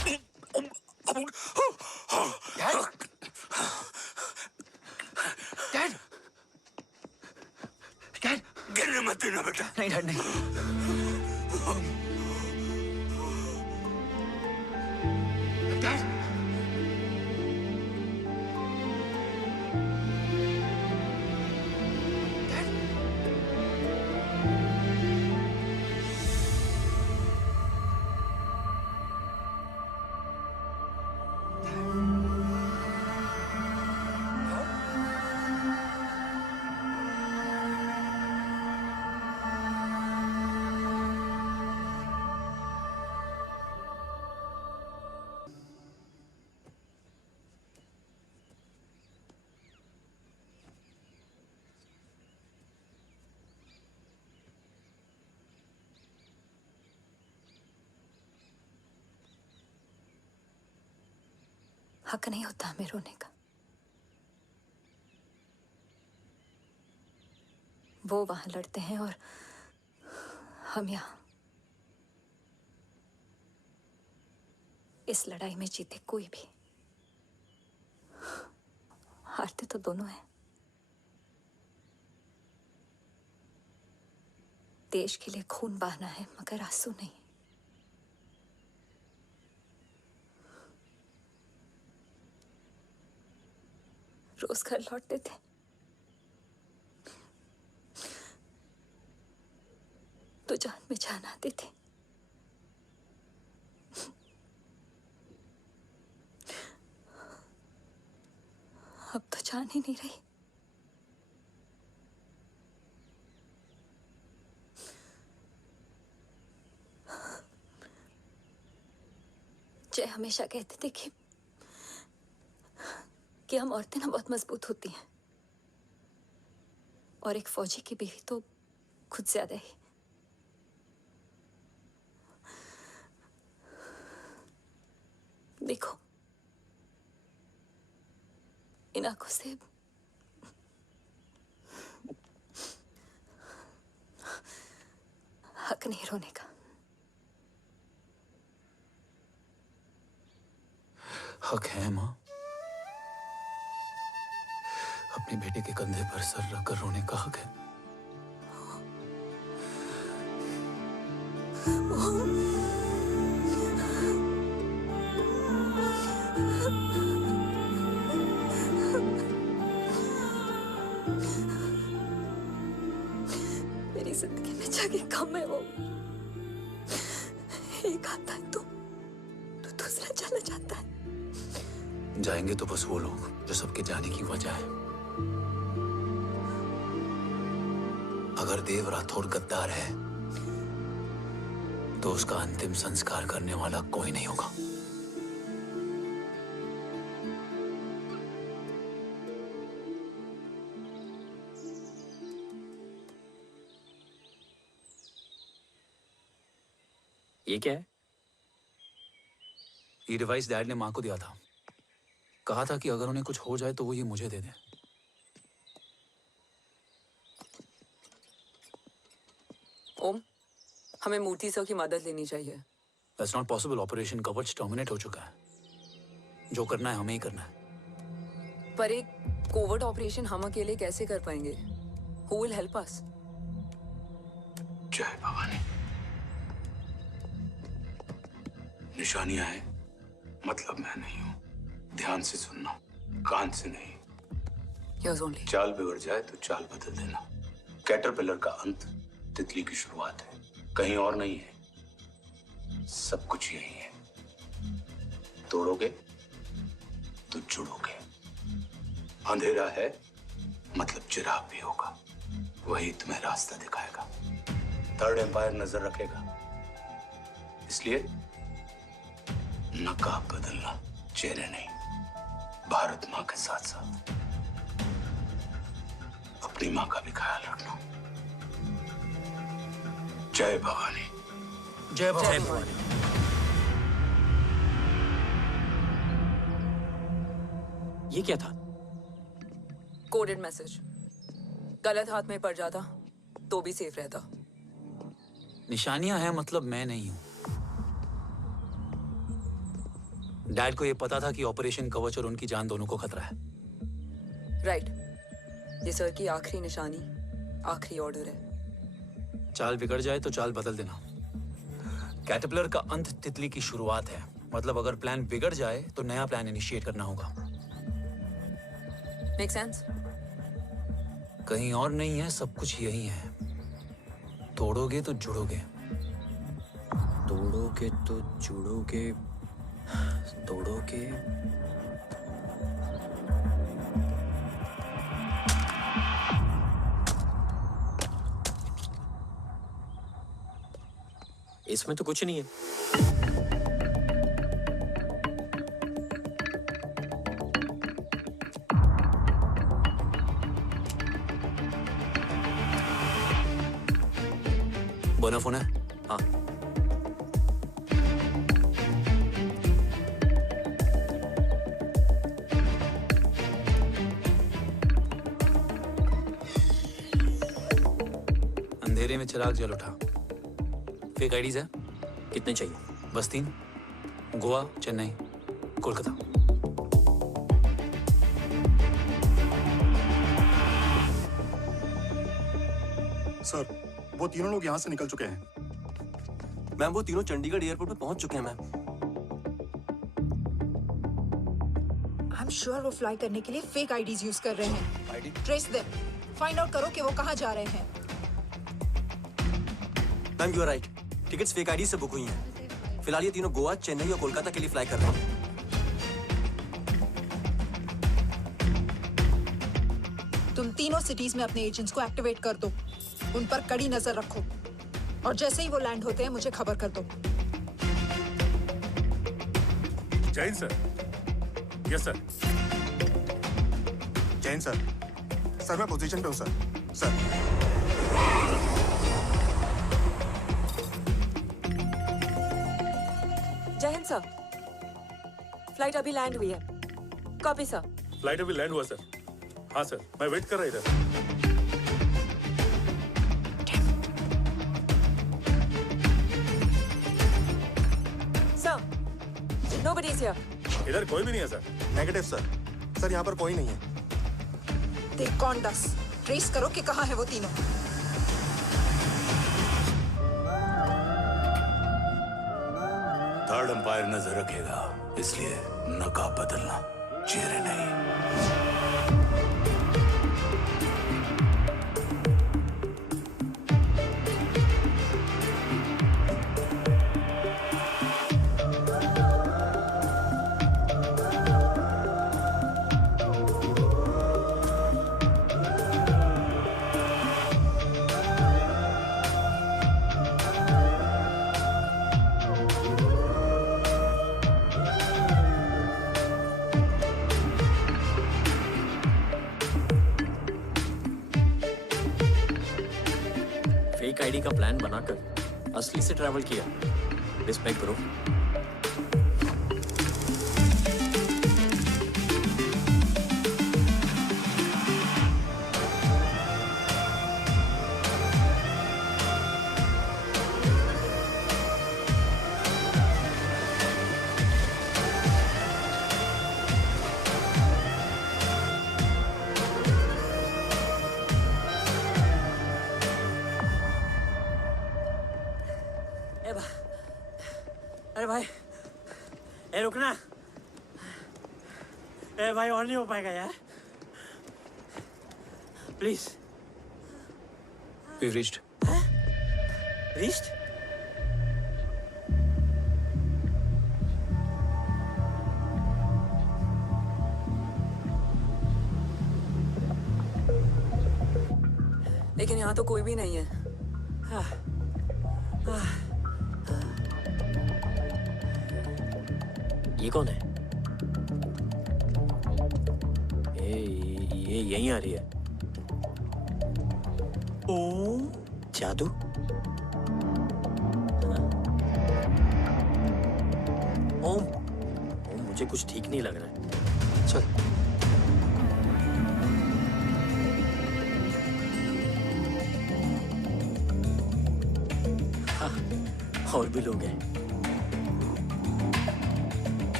डैड डैड गिरने मत देना बेटा। नहीं डैड नहीं। हक नहीं होता हमें रोने का। वो वहां लड़ते हैं और हम यहाँ। इस लड़ाई में जीते कोई भी, हारते तो दोनों हैं। देश के लिए खून बहाना है मगर आंसू नहीं। रोज घर लौटते थे, तो जान में जान आती थी। अब तो जान ही नहीं रही। जय हमेशा कहते थे कि हम औरतें ना बहुत मजबूत होती हैं, और एक फौजी की बीवी तो खुद ज्यादा ही। देखो, इन आंखों से हक नहीं रोने का। हक है माँ, अपने बेटे के कंधे पर सर रखकर रोने का हक है। मेरी जिंदगी में जगह कम है वो। एक आता है तो दूसरा चला जाता है। जाएंगे तो बस वो लोग जो सबके जाने की वजह है। अगर देव राठौर गद्दार है तो उसका अंतिम संस्कार करने वाला कोई नहीं होगा। ये क्या है? ये डिवाइस डैड ने माँ को दिया था। कहा था कि अगर उन्हें कुछ हो जाए तो वो ये मुझे दे दें। ओम, हमें मूर्ति सर की मदद लेनी चाहिए। That's not possible. ऑपरेशन कवच टर्मिनेट हो चुका है। जो करना है हमें ही करना है। पर एक कोवर्ट ऑपरेशन हम अकेले कैसे कर पाएंगे? Who will help us? जय भवानी। निशानियां हैं, मतलब मैं नहीं हूं। ध्यान से सुनना, कान से नहीं। Yours only. चाल बिगड़ जाए तो चाल बदल देना। कैटरपिलर का अंत तितली की शुरुआत है, कहीं और नहीं है। सब कुछ यही है। तोड़ोगे तो जुड़ोगे। अंधेरा है मतलब चिराग भी होगा, वही तुम्हें रास्ता दिखाएगा। थर्ड एम्पायर नजर रखेगा, इसलिए नकाब बदलना, चेहरे नहीं। भारत माँ के साथ साथ अपनी माँ का भी ख्याल रखना। जय भवानी। जय भवानी। ये क्या था? Coded message. गलत हाथ में पड़ जाता तो भी सेफ रहता। निशानियां हैं मतलब मैं नहीं हूं। डैड को ये पता था कि ऑपरेशन कवच और उनकी जान दोनों को खतरा है। राइट। ये सर की आखिरी निशानी, आखिरी ऑर्डर है। चाल बिगड़ जाए तो चाल बदल देना। कैटरपिलर का अंत तितली की शुरुआत है। मतलब अगर प्लान बिगड़ जाए तो नया प्लान इनिशिएट करना होगा। Make sense? कहीं और नहीं है, सब कुछ यही है। तोड़ोगे तो जुड़ोगे। तोड़ोगे तो जुड़ोगे, तोड़ोगे। इसमें तो कुछ नहीं है। बोना फोन है? हाँ। अंधेरे में चिराग जल उठा। फेक आईडीज है? कितने चाहिए? बस 3। गोवा, चेन्नई, कोलकाता। सर, वो तीनों लोग यहाँ से निकल चुके हैं। मैम वो तीनों चंडीगढ़ एयरपोर्ट पे पहुंच चुके हैं मैम। आई एम श्योर वो फ्लाई करने के लिए फेक आईडीज यूज कर रहे हैं। ID? Trace them, find out करो कि वो कहाँ जा रहे हैं। Ma'am you are right, tickets fake ID से बुक हुई हैं। फिलहाल ये तीनों गोवा, चेन्नई और कोलकाता के लिए फ्लाई कर रहे हैं। तुम तीनों सिटीज में अपने एजेंट्स को एक्टिवेट कर दो। उन पर कड़ी नजर रखो और जैसे ही वो लैंड होते हैं मुझे खबर कर दो। Jain sir. Yes sir. Jain sir. Sir मैं पोजीशन पे हूँ सर। सर। जय हिंद सर। फ्लाइट अभी लैंड हुई है। Copy sir. फ्लाइट अभी लैंड हुआ सर। हाँ सर, मैं वेट कर रहा इधर। Nobody is here. इधर कोई भी नहीं है सर। Negative sir. सर यहाँ पर कोई नहीं है। दे कौन दस ट्रेस करो कि कहाँ है वो तीनों। थर्ड अंपायर नजर रखेगा, इसलिए नकाब बदलना, चेहरे नहीं। फेक आईडी का प्लान बनाकर असली से ट्रैवल किया। Respect bro. अरे भाई, ए रुकना। ए भाई और नहीं हो पाएगा यार, प्लीज। We've reached. Reached? लेकिन यहाँ तो कोई भी नहीं है। ये कौन है? ये यहीं आ रही है। ओम जादू। ओम मुझे कुछ ठीक नहीं लग रहा है। चल। हाँ, और भी लोग हैं।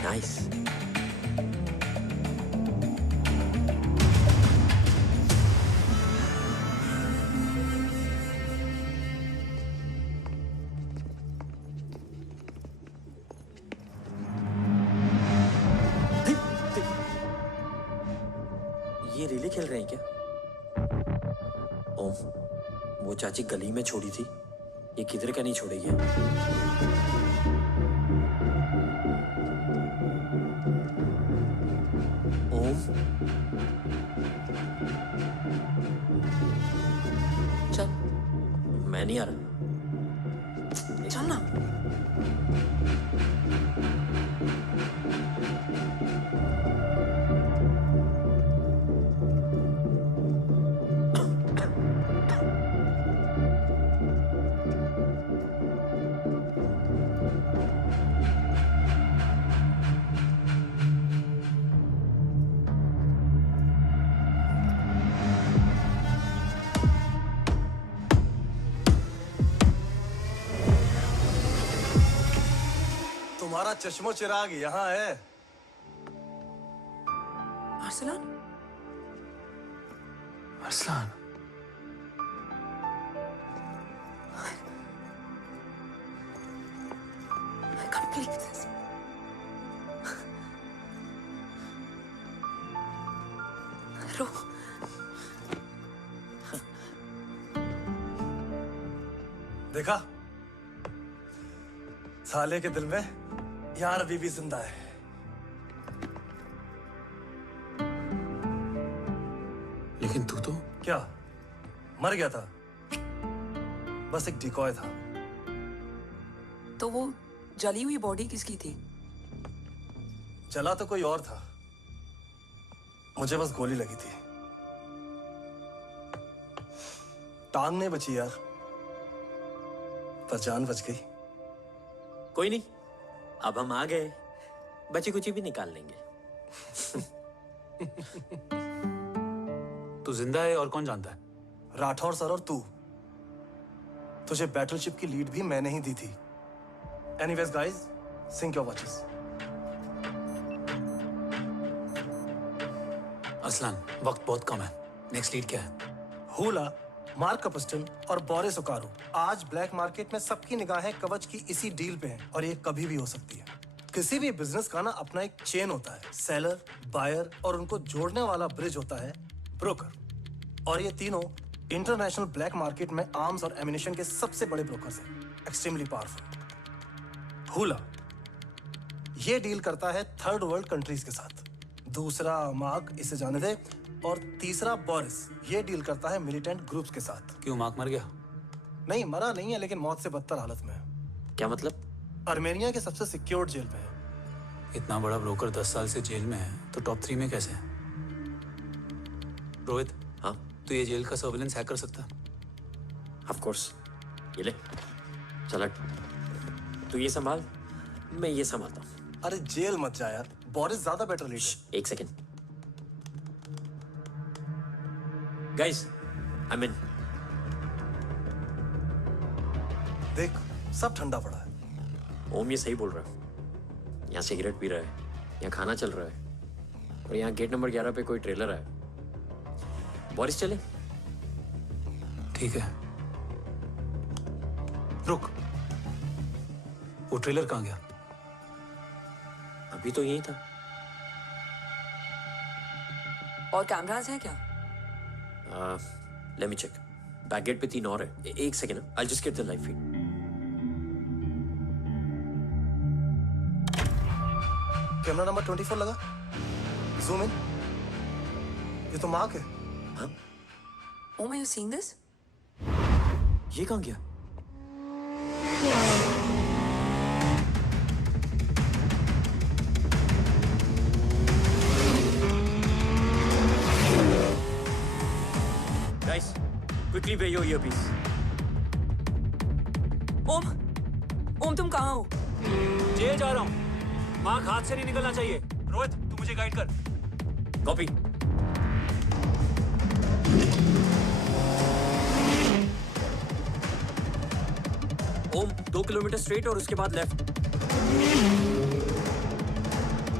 नाइस। ये रिले खेल रहे हैं क्या? ओम, वो चाची गली में छोड़ी थी, ये किधर का नहीं छोड़ेगी। ओम, चल। मैं नहीं आ रहा। चल ना। तुम्हारा चश्मो चिराग यहाँ है। Arsalan? Arsalan, I can't believe this. रो। देखा, साले के दिल में यार अभी भी जिंदा है। लेकिन तू तो क्या मर गया था? बस एक डिकॉय था। तो वो जली हुई बॉडी किसकी थी? जला तो कोई और था, मुझे बस गोली लगी थी। टांग नहीं बची यार, पर जान बच गई। कोई नहीं, अब हम आ गए, बची कुची भी निकाल लेंगे। तू जिंदा है और कौन जानता है? राठौर सर और तू। तुझे बैटलशिप की लीड भी मैंने ही दी थी। Anyways guys, sink your watches. Aslan, वक्त बहुत कम है। नेक्स्ट लीड क्या है? हुला, मार्क कपस्टन और बोरिस ओकारो। आज ब्लैक मार्केट में सबकी निगाहें कवच की इसी डील पे हैं और ये कभी भी हो सकती है। किसी भी बिजनेस का ना अपना एक चेन होता है, सेलर, बायर और उनको जोड़ने वाला ब्रिज होता है ब्रोकर। और ये तीनों इंटरनेशनल ब्लैक मार्केट में आर्म्स और एमिनेशन के सबसे बड़े ब्रोकर्स हैं, एक्सट्रीमली पावरफुल। हुला ये डील करता है थर्ड वर्ल्ड कंट्रीज के साथ। दूसरा मार्क, इसे जाने दे। और तीसरा बोरिस, ये डील करता है मिलिटेंट ग्रुप्स के साथ। क्यों, मार्क मर गया? नहीं, मरा नहीं है, लेकिन मौत से बदतर हालत में है। क्या मतलब? आर्मेनिया के सबसे सिक्योर्ड जेल में है। इतना बड़ा ब्रोकर 10 साल से जेल में है, तो टॉप 3 में कैसे है? रोहित, हाँ, तो ये जेल का सर्विलेंस हैक कर सकता है? Of course. ये ले, चल तू ये संभाल, मैं ये संभालता हूँ। अरे जेल मत जा यार, बोरिस ज्यादा बेटर लीडर। एक सेकेंड गाइस, आई मीन देख, सब ठंडा पड़ा है। ओम ये सही बोल रहा है। यहाँ सिगरेट पी रहा है, यहाँ खाना चल रहा है, और यहाँ गेट नंबर 11 पे कोई ट्रेलर है। बोरिस चले? ठीक है, रुक, वो ट्रेलर कहाँ गया? अभी तो यही था। और कैमरास हैं क्या? Let me check. Back gate पे 3 और है। एक second, I just get the live feed. Camera number 24 लगा, जूम इन। ये तो मार्क है। हाँ? ओम, आर यू सीइंग दिस? ये कहाँ गया? Guys, quickly wear your earpiece. ओम, तुम कहाँ हो? जेल जा रहा हूँ। मार्क हाथ से नहीं निकलना चाहिए। रोहित, तू मुझे गाइड कर। कॉपी। ओम, 2 किलोमीटर स्ट्रेट और उसके बाद लेफ्ट।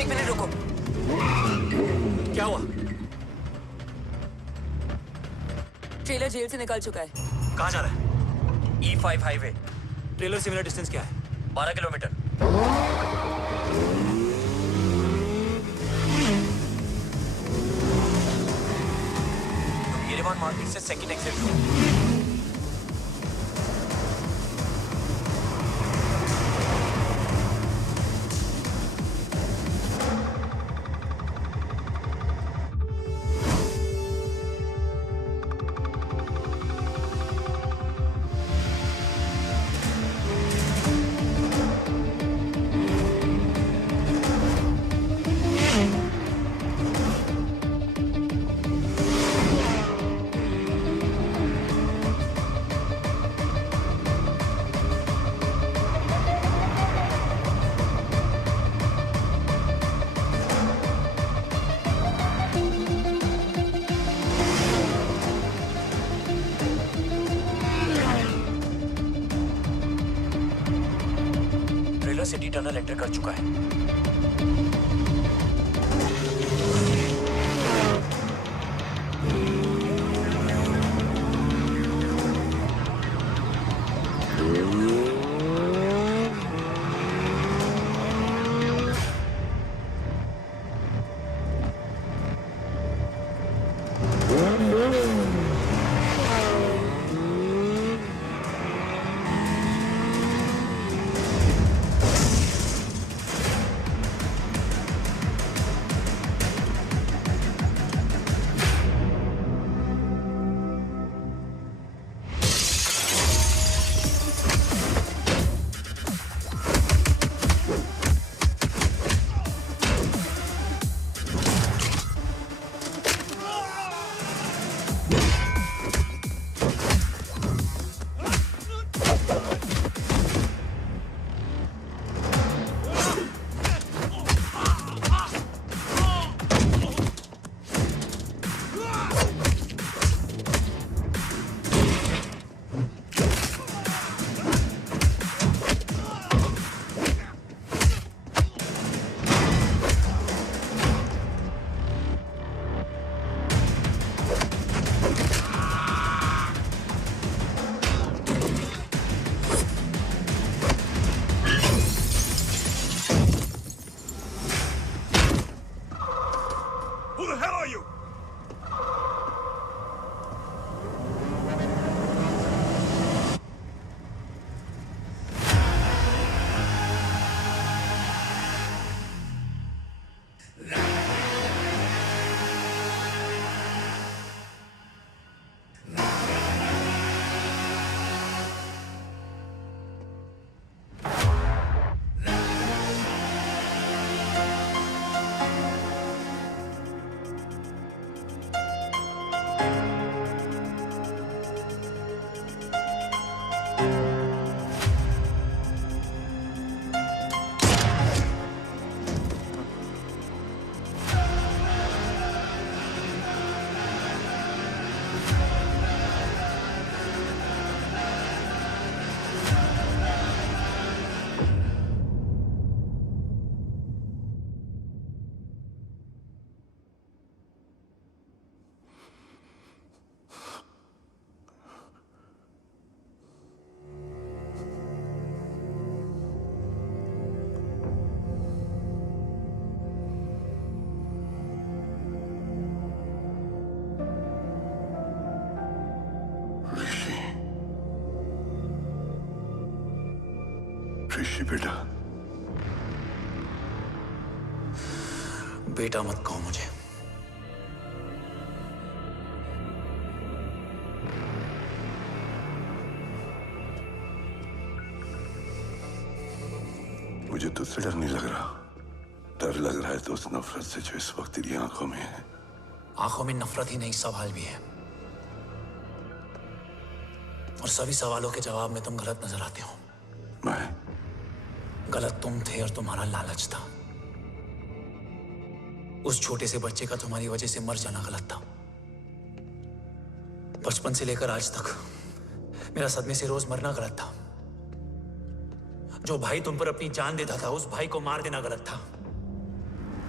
एक मिनट रुको। क्या हुआ? ट्रेलर जेल से निकल चुका है। कहाँ जा रहा है? E5 highway. ट्रेलर से मेरा डिस्टेंस क्या है? 12 किलोमीटर। येरेवान मार्केट से सेकंड एक्सिट लो। सिटी टनल एंटर कर चुका है। ऋषि बेटा, बेटा मत कहो मुझे। मुझे तुझसे डर नहीं लग रहा, डर लग रहा है तो उस नफरत से जो इस वक्त तेरी आंखों में है। आंखों में नफरत ही नहीं, सवाल भी है, और सभी सवालों के जवाब में तुम गलत नजर आते हो। मैं गलत तुम थे और तुम्हारा लालच था। उस छोटे से बच्चे का तुम्हारी वजह से मर जाना गलत था। बचपन से लेकर आज तक मेरा सदमे से रोज मरना गलत था। जो भाई तुम पर अपनी जान देता था उस भाई को मार देना गलत था।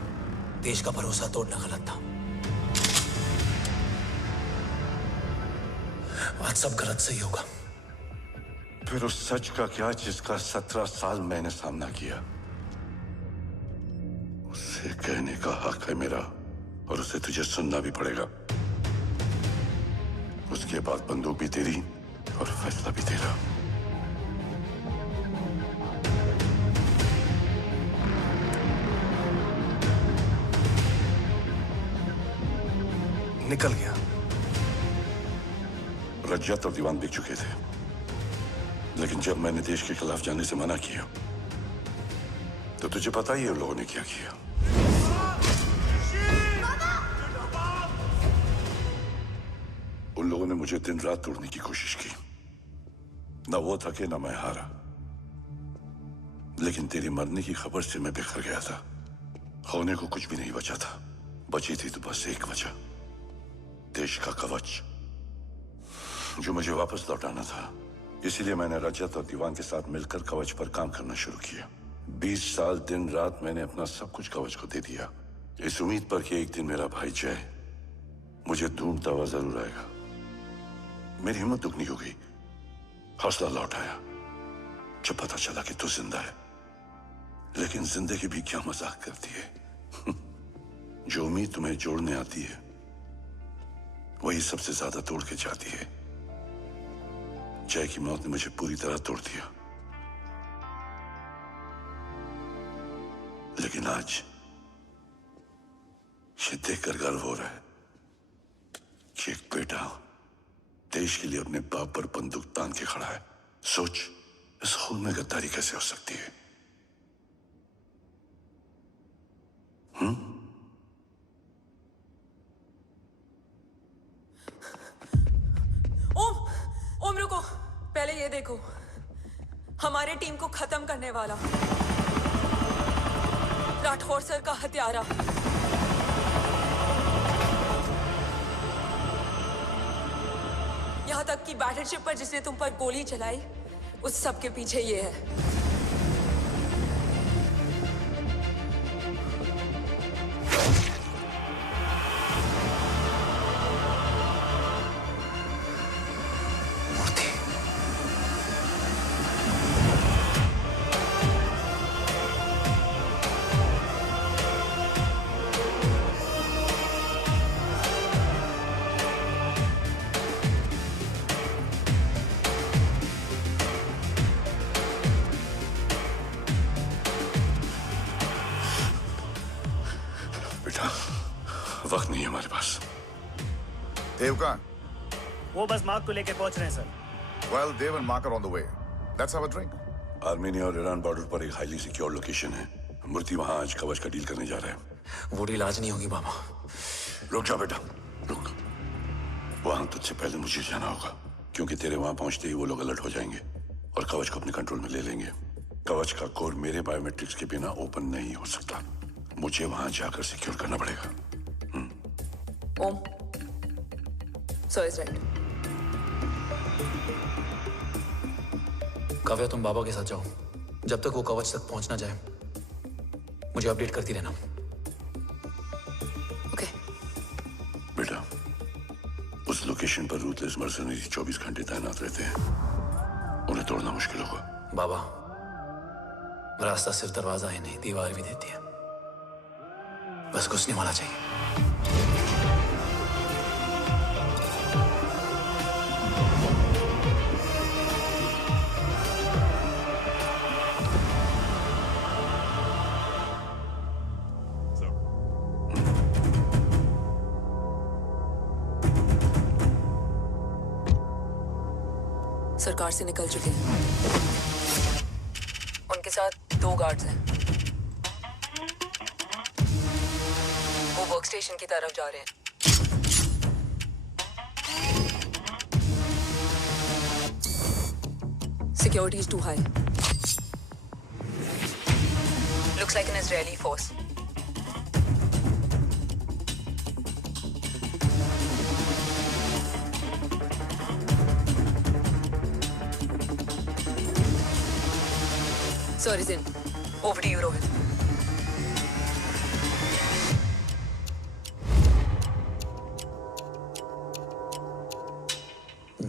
देश का भरोसा तोड़ना गलत था। आज सब गलत सही होगा। फिर उस सच का क्या जिसका 17 साल मैंने सामना किया? उसे कहने का हक है मेरा, और उसे तुझे सुनना भी पड़ेगा। उसके बाद बंदूक भी तेरी और फैसला भी तेरा। निकल गया। रज्जत और दीवान बिक चुके थे, लेकिन जब मैंने देश के खिलाफ जाने से मना किया तो तुझे पता ही है उन लोगों ने क्या किया। उन लोगों ने मुझे दिन रात तोड़ने की कोशिश की। ना वो थके ना मैं हारा, लेकिन तेरी मरने की खबर से मैं बिखर गया था। होने को कुछ भी नहीं बचा था। बची थी तो बस एक वजह, देश का कवच, जो मुझे वापस लौटाना था। इसीलिए मैंने रजत और दीवान के साथ मिलकर कवच पर काम करना शुरू किया। 20 साल दिन रात मैंने अपना सब कुछ कवच को दे दिया, इस उम्मीद पर कि एक दिन मेरा भाई जय मुझे ढूंढता हुआ जरूर आएगा। मेरी हिम्मत दुगनी हो गई, हौसला लौट आया जब पता चला कि तू जिंदा है। लेकिन जिंदगी भी क्या मजाक करती है। जो उम्मीद तुम्हें जोड़ने आती है वही सबसे ज्यादा तोड़ के जाती है। जय की मौत ने मुझे पूरी तरह तोड़ दिया, लेकिन आज ये देखकर गर्व हो रहा है कि एक बेटा देश के लिए अपने बाप पर बंदूक तान के खड़ा है। सोच, इस खून में गद्दारी कैसे हो सकती है? ओम रुको, पहले ये देखो, हमारे टीम को खत्म करने वाला राठौर सर का हत्यारा। यहां तक कि बैटलशिप पर जिसने तुम पर गोली चलाई, उस सब के पीछे ये है। वक्त नहीं है हमारे पास। देव कहाँ? वो बस मार्क को लेके पहुंच रहे हैं sir. Well, Dev and Mark are on the way. Let's have a drink. Armenia और ईरान बॉर्डर पर एक हाईली सिक्योर लोकेशन है। मूर्ति वहां आज कवच का डील करने जा रहे हैं। वो डील आज नहीं होगी बाबा। रुक जा बेटा, रुक। वहां तुझसे पहले मुझे जाना होगा, क्योंकि तेरे वहां पहुंचते ही वो लोग अलर्ट हो जाएंगे और कवच को अपने कंट्रोल में ले लेंगे। कवच का कोर मेरे बायोमेट्रिक्स के बिना ओपन नहीं हो सकता। मुझे वहां जाकर सिक्योर करना पड़ेगा। ओम, सर इज राइट। काव्या, तुम बाबा के साथ जाओ। जब तक वो कवच तक पहुंच ना जाए मुझे अपडेट करती रहना। ओके। बेटा, उस लोकेशन पर रूथलेस मर्सनरी 24 घंटे तैनात रहते हैं। उन्हें तोड़ना मुश्किल होगा। बाबा, रास्ता सिर्फ दरवाजा ही नहीं, दीवार भी देती है। बस घुसने वाला चाहिए। सरकार से निकल चुके हैं। उनके साथ 2 गार्ड्स हैं। वो वर्क स्टेशन की तरफ जा रहे हैं। Security is too high. Looks like an Israeli force. Sir is in. Over to you, Rohit.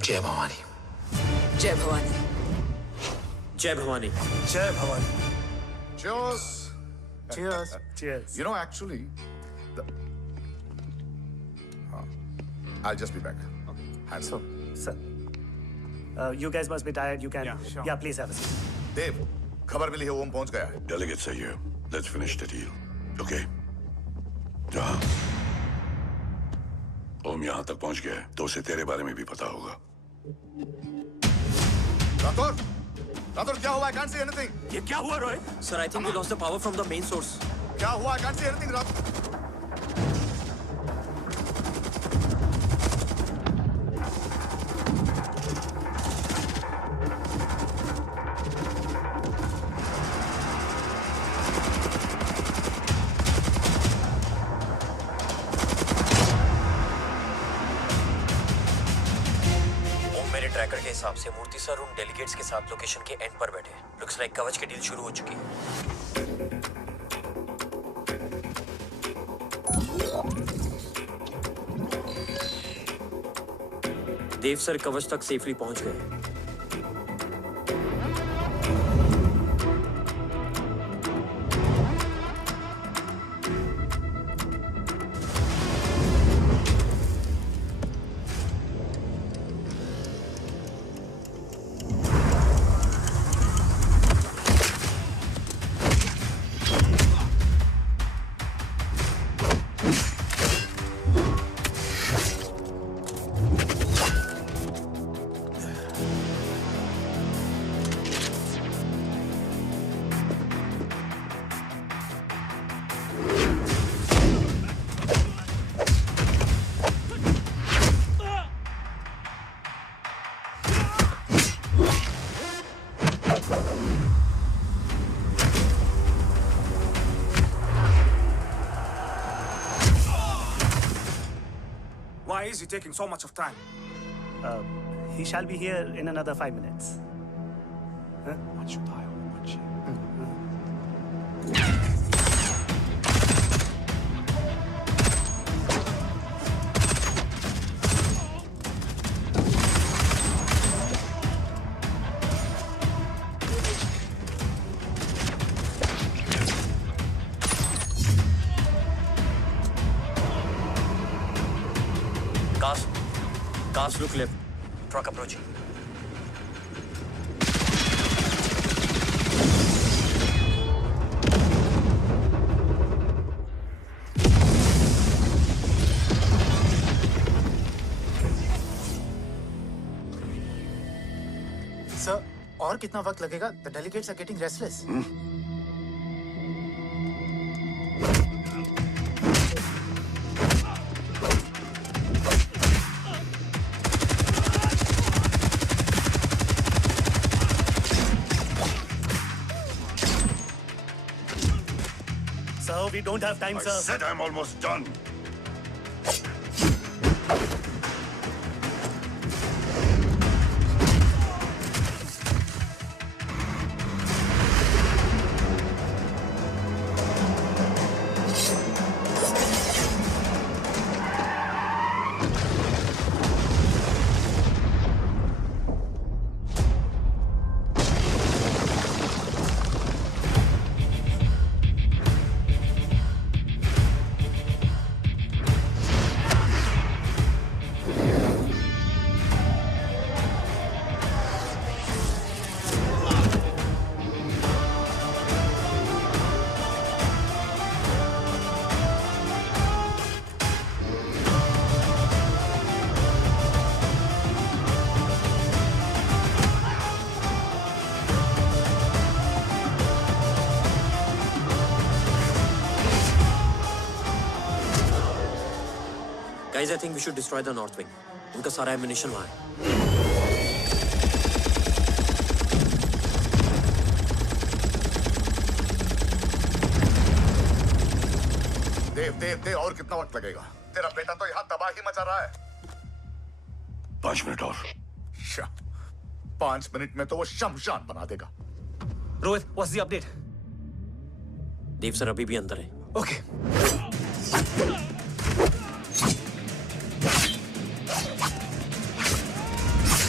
जय भवानी। जय भवानी। जय भवानी। जय Bhavani. Cheers. Cheers. Cheers. You know, actually, I'll just be back. Hands So, sir, you guys must be tired. You can. Yeah, please have a seat. देव, खबर मिली है ओम पहुंच गया है। Delegates are here. Let's finish the deal. Okay? जहाँ ओम यहाँ तक पहुंच गया है, तो उसे तेरे बारे में भी पता होगा। राठौर, राठौर क्या हुआ? I can't see anything. ये क्या हुआ Roy? Sir, I think we lost the power from the main source. क्या हुआ? I can't see anything, Rathore. Tracker के हिसाब से मूर्ति सर उन डेलीगेट्स के साथ लोकेशन के एंड पर बैठे। लुक्स लाइक कवच की डील शुरू हो चुकी है। देव सर कवच तक सेफली पहुंच गए। Why is he taking so much of time? He shall be here in another 5 minutes. Huh? What should I watch? Cars look left. Truck approaching. Sir, और कितना वक्त लगेगा? The delegates are getting restless. Sir, we don't have time, I sir. said I'm almost done. Guys, I think we should destroy the north wing. उनका सारा ammunition वहाँ है। देव और कितना वक्त लगेगा? तेरा बेटा तो यहाँ तबाही मचा रहा है। 5 मिनट और। 5 मिनट में तो वो शमशान बना देगा। Rohit, what's the update? Dev sir अभी भी अंदर है। Okay.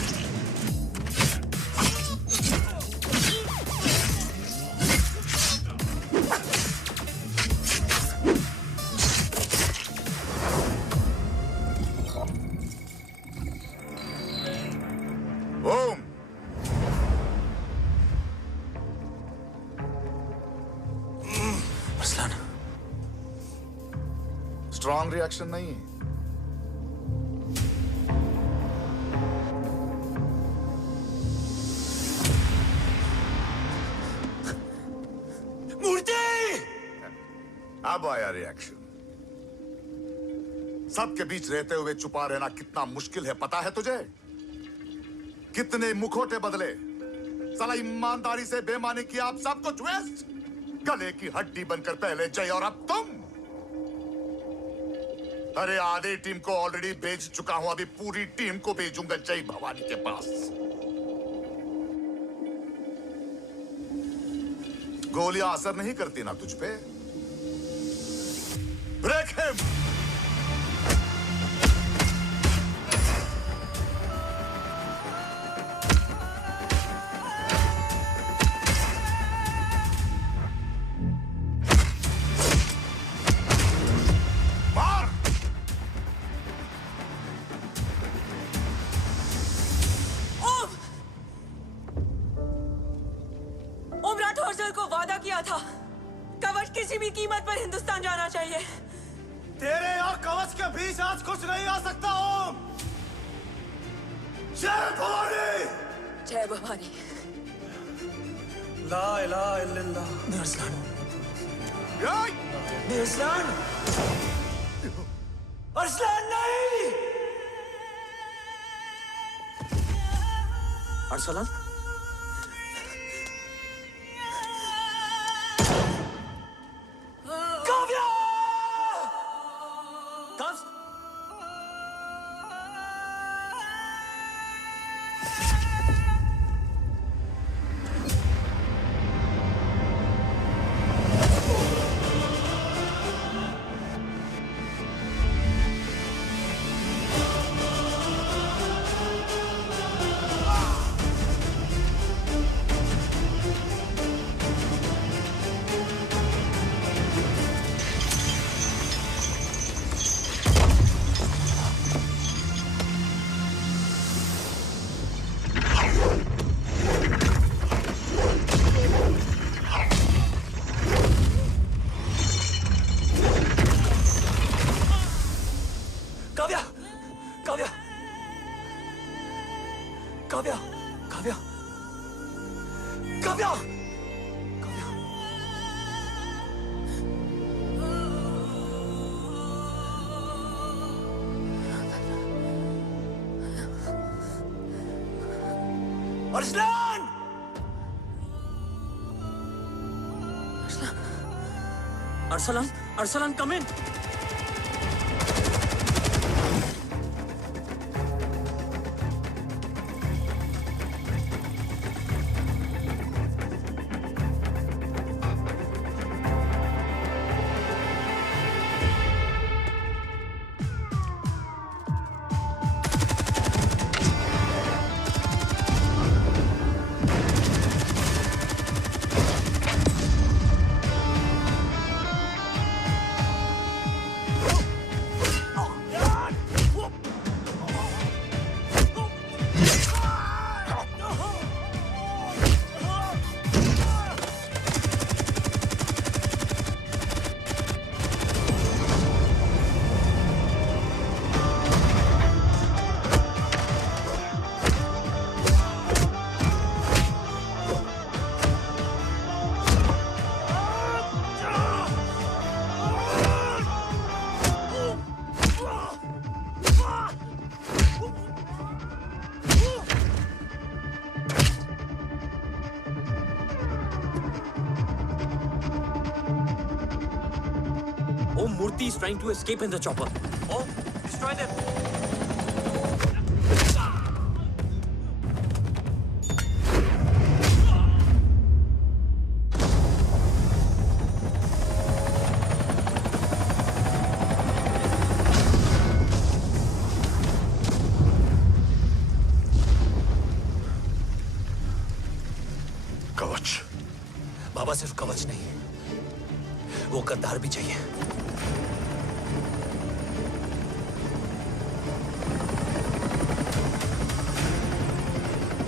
ओम, अरसलान, स्ट्रॉन्ग रिएक्शन नहीं है। मूर्ति! अब आया रिएक्शन। सबके बीच रहते हुए छुपा रहना कितना मुश्किल है पता है तुझे? कितने मुखौटे बदले, साला ईमानदारी से बेमानी किया, आप सब कुछ वेस्ट। गले की हड्डी बनकर पहले जय और अब तुम। अरे आधे टीम को ऑलरेडी भेज चुका हूं, अभी पूरी टीम को भेजूंगा जय भवानी के पास। गोलियां असर नहीं करती ना तुझ पे? Break him! किसी भी कीमत पर हिंदुस्तान जाना चाहिए। तेरे और कवच के बीच आज कुछ नहीं आ सकता। ओम, जय भवानी! जय भवानी। ला इलाहा इल्लल्लाह। अरसलान, अरसलान, अरसलान नहीं! अरसलान, अरसलान! अरसलान, अरसलान, कम इन। Murthy is trying to escape in the chopper. Oh, destroy them! कवच। बाबा सिर्फ कवच नहीं, वो गद्दार भी चाहिए।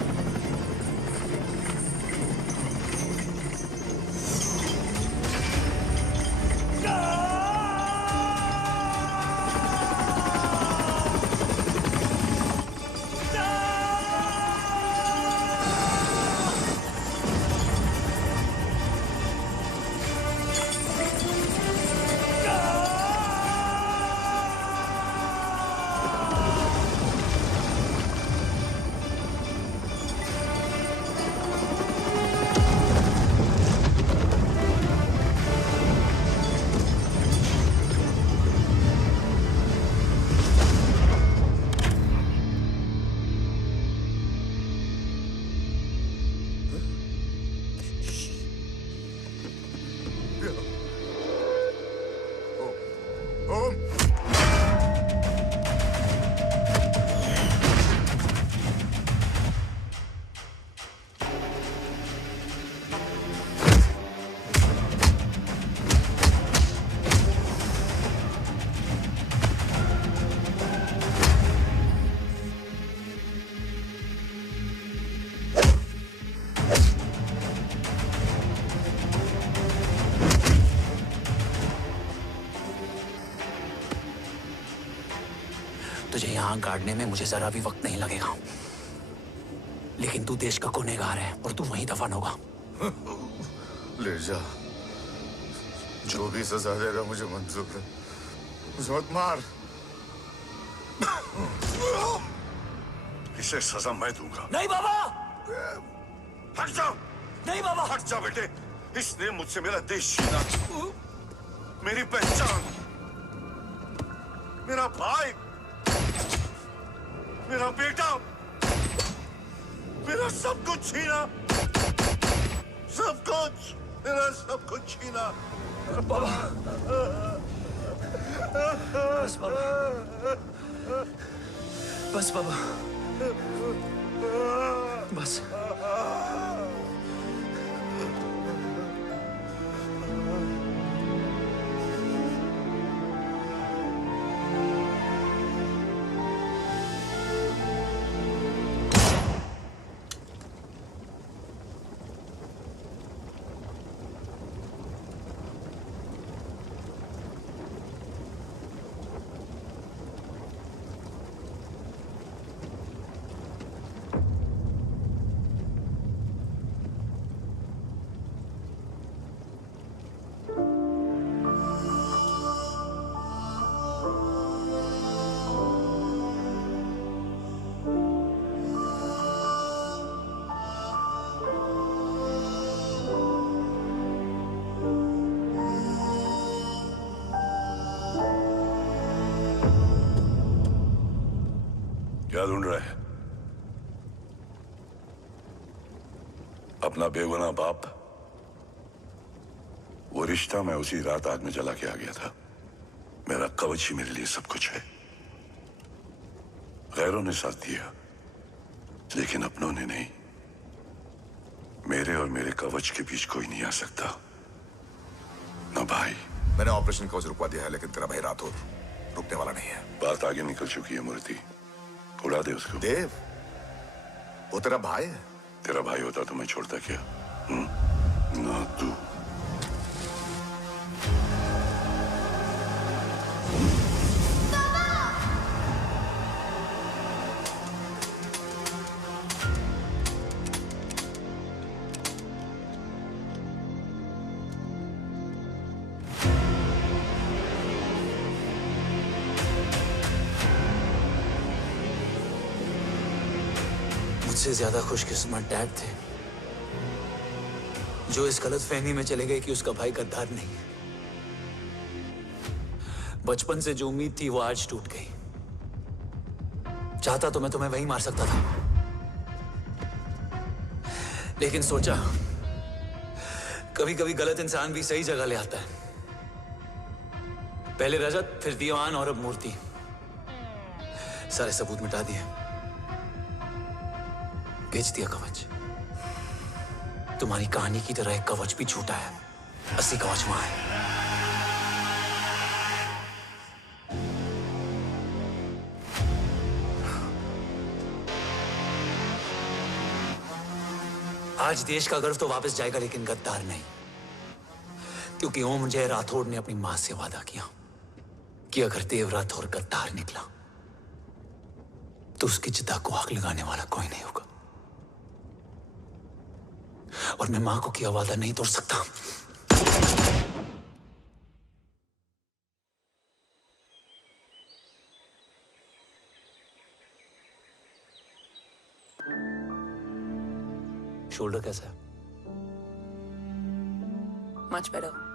टांग काटने में मुझे जरा भी वक्त नहीं लगेगा। लेकिन तू देश का गुनहगार है और तू वहीं दफन होगा। ले जा, जो भी सजा देगा मुझे मंजूर है। मुझे मत मार। इसे सजा मैं दूंगा। नहीं बाबा, हट जाओ। नहीं बाबा, हट जाओ बेटे। इसने मुझसे मेरा देश छीना, मेरी पहचान, मेरा भाई, मेरा बेटा, मेरा सब कुछ छीना, सब कुछ, मेरा सब कुछ छीना। बाबा, बस बाबा, बस बाबा, बस। क्या ढूंढ रहा है? अपना बेगुनाह बाप। वो रिश्ता मैं उसी रात आग में जला के आ गया था। मेरा कवच ही मेरे लिए सब कुछ है। गैरों ने साथ दिया, लेकिन अपनों ने नहीं। मेरे और मेरे कवच के बीच कोई नहीं आ सकता। ना भाई। मैंने ऑपरेशन कवच रुकवा दिया है, लेकिन तेरा भाई राठौर रुकने वाला नहीं है। बात आगे निकल चुकी है मूर्ति। उड़ा दे उसको। देव, वो तेरा भाई है। तेरा भाई होता तो मैं छोड़ता क्या? ना तू। मुझसे ज्यादा खुशकिस्मत डैड थे, जो इस गलत फहमी में चले गए कि उसका भाई गद्दार नहीं है। बचपन से जो उम्मीद थी वो आज टूट गई। चाहता तो मैं तुम्हें वहीं मार सकता था, लेकिन सोचा कभी कभी गलत इंसान भी सही जगह ले आता है। पहले रजत, फिर दीवान और अब मूर्ति। सारे सबूत मिटा दिए, बेच दिया कवच। तुम्हारी कहानी की तरह एक कवच भी झूठा है। असली कवच वहां है। आज देश का गर्व तो वापस जाएगा, लेकिन गद्दार नहीं। क्योंकि ओम जय राठौड़ ने अपनी मां से वादा किया कि अगर देव राठौड़ गद्दार निकला तो उसकी चिता को आग लगाने वाला कोई नहीं होगा। और मैं मां को किया वादा नहीं तोड़ सकता। शोल्डर कैसा है? Much better.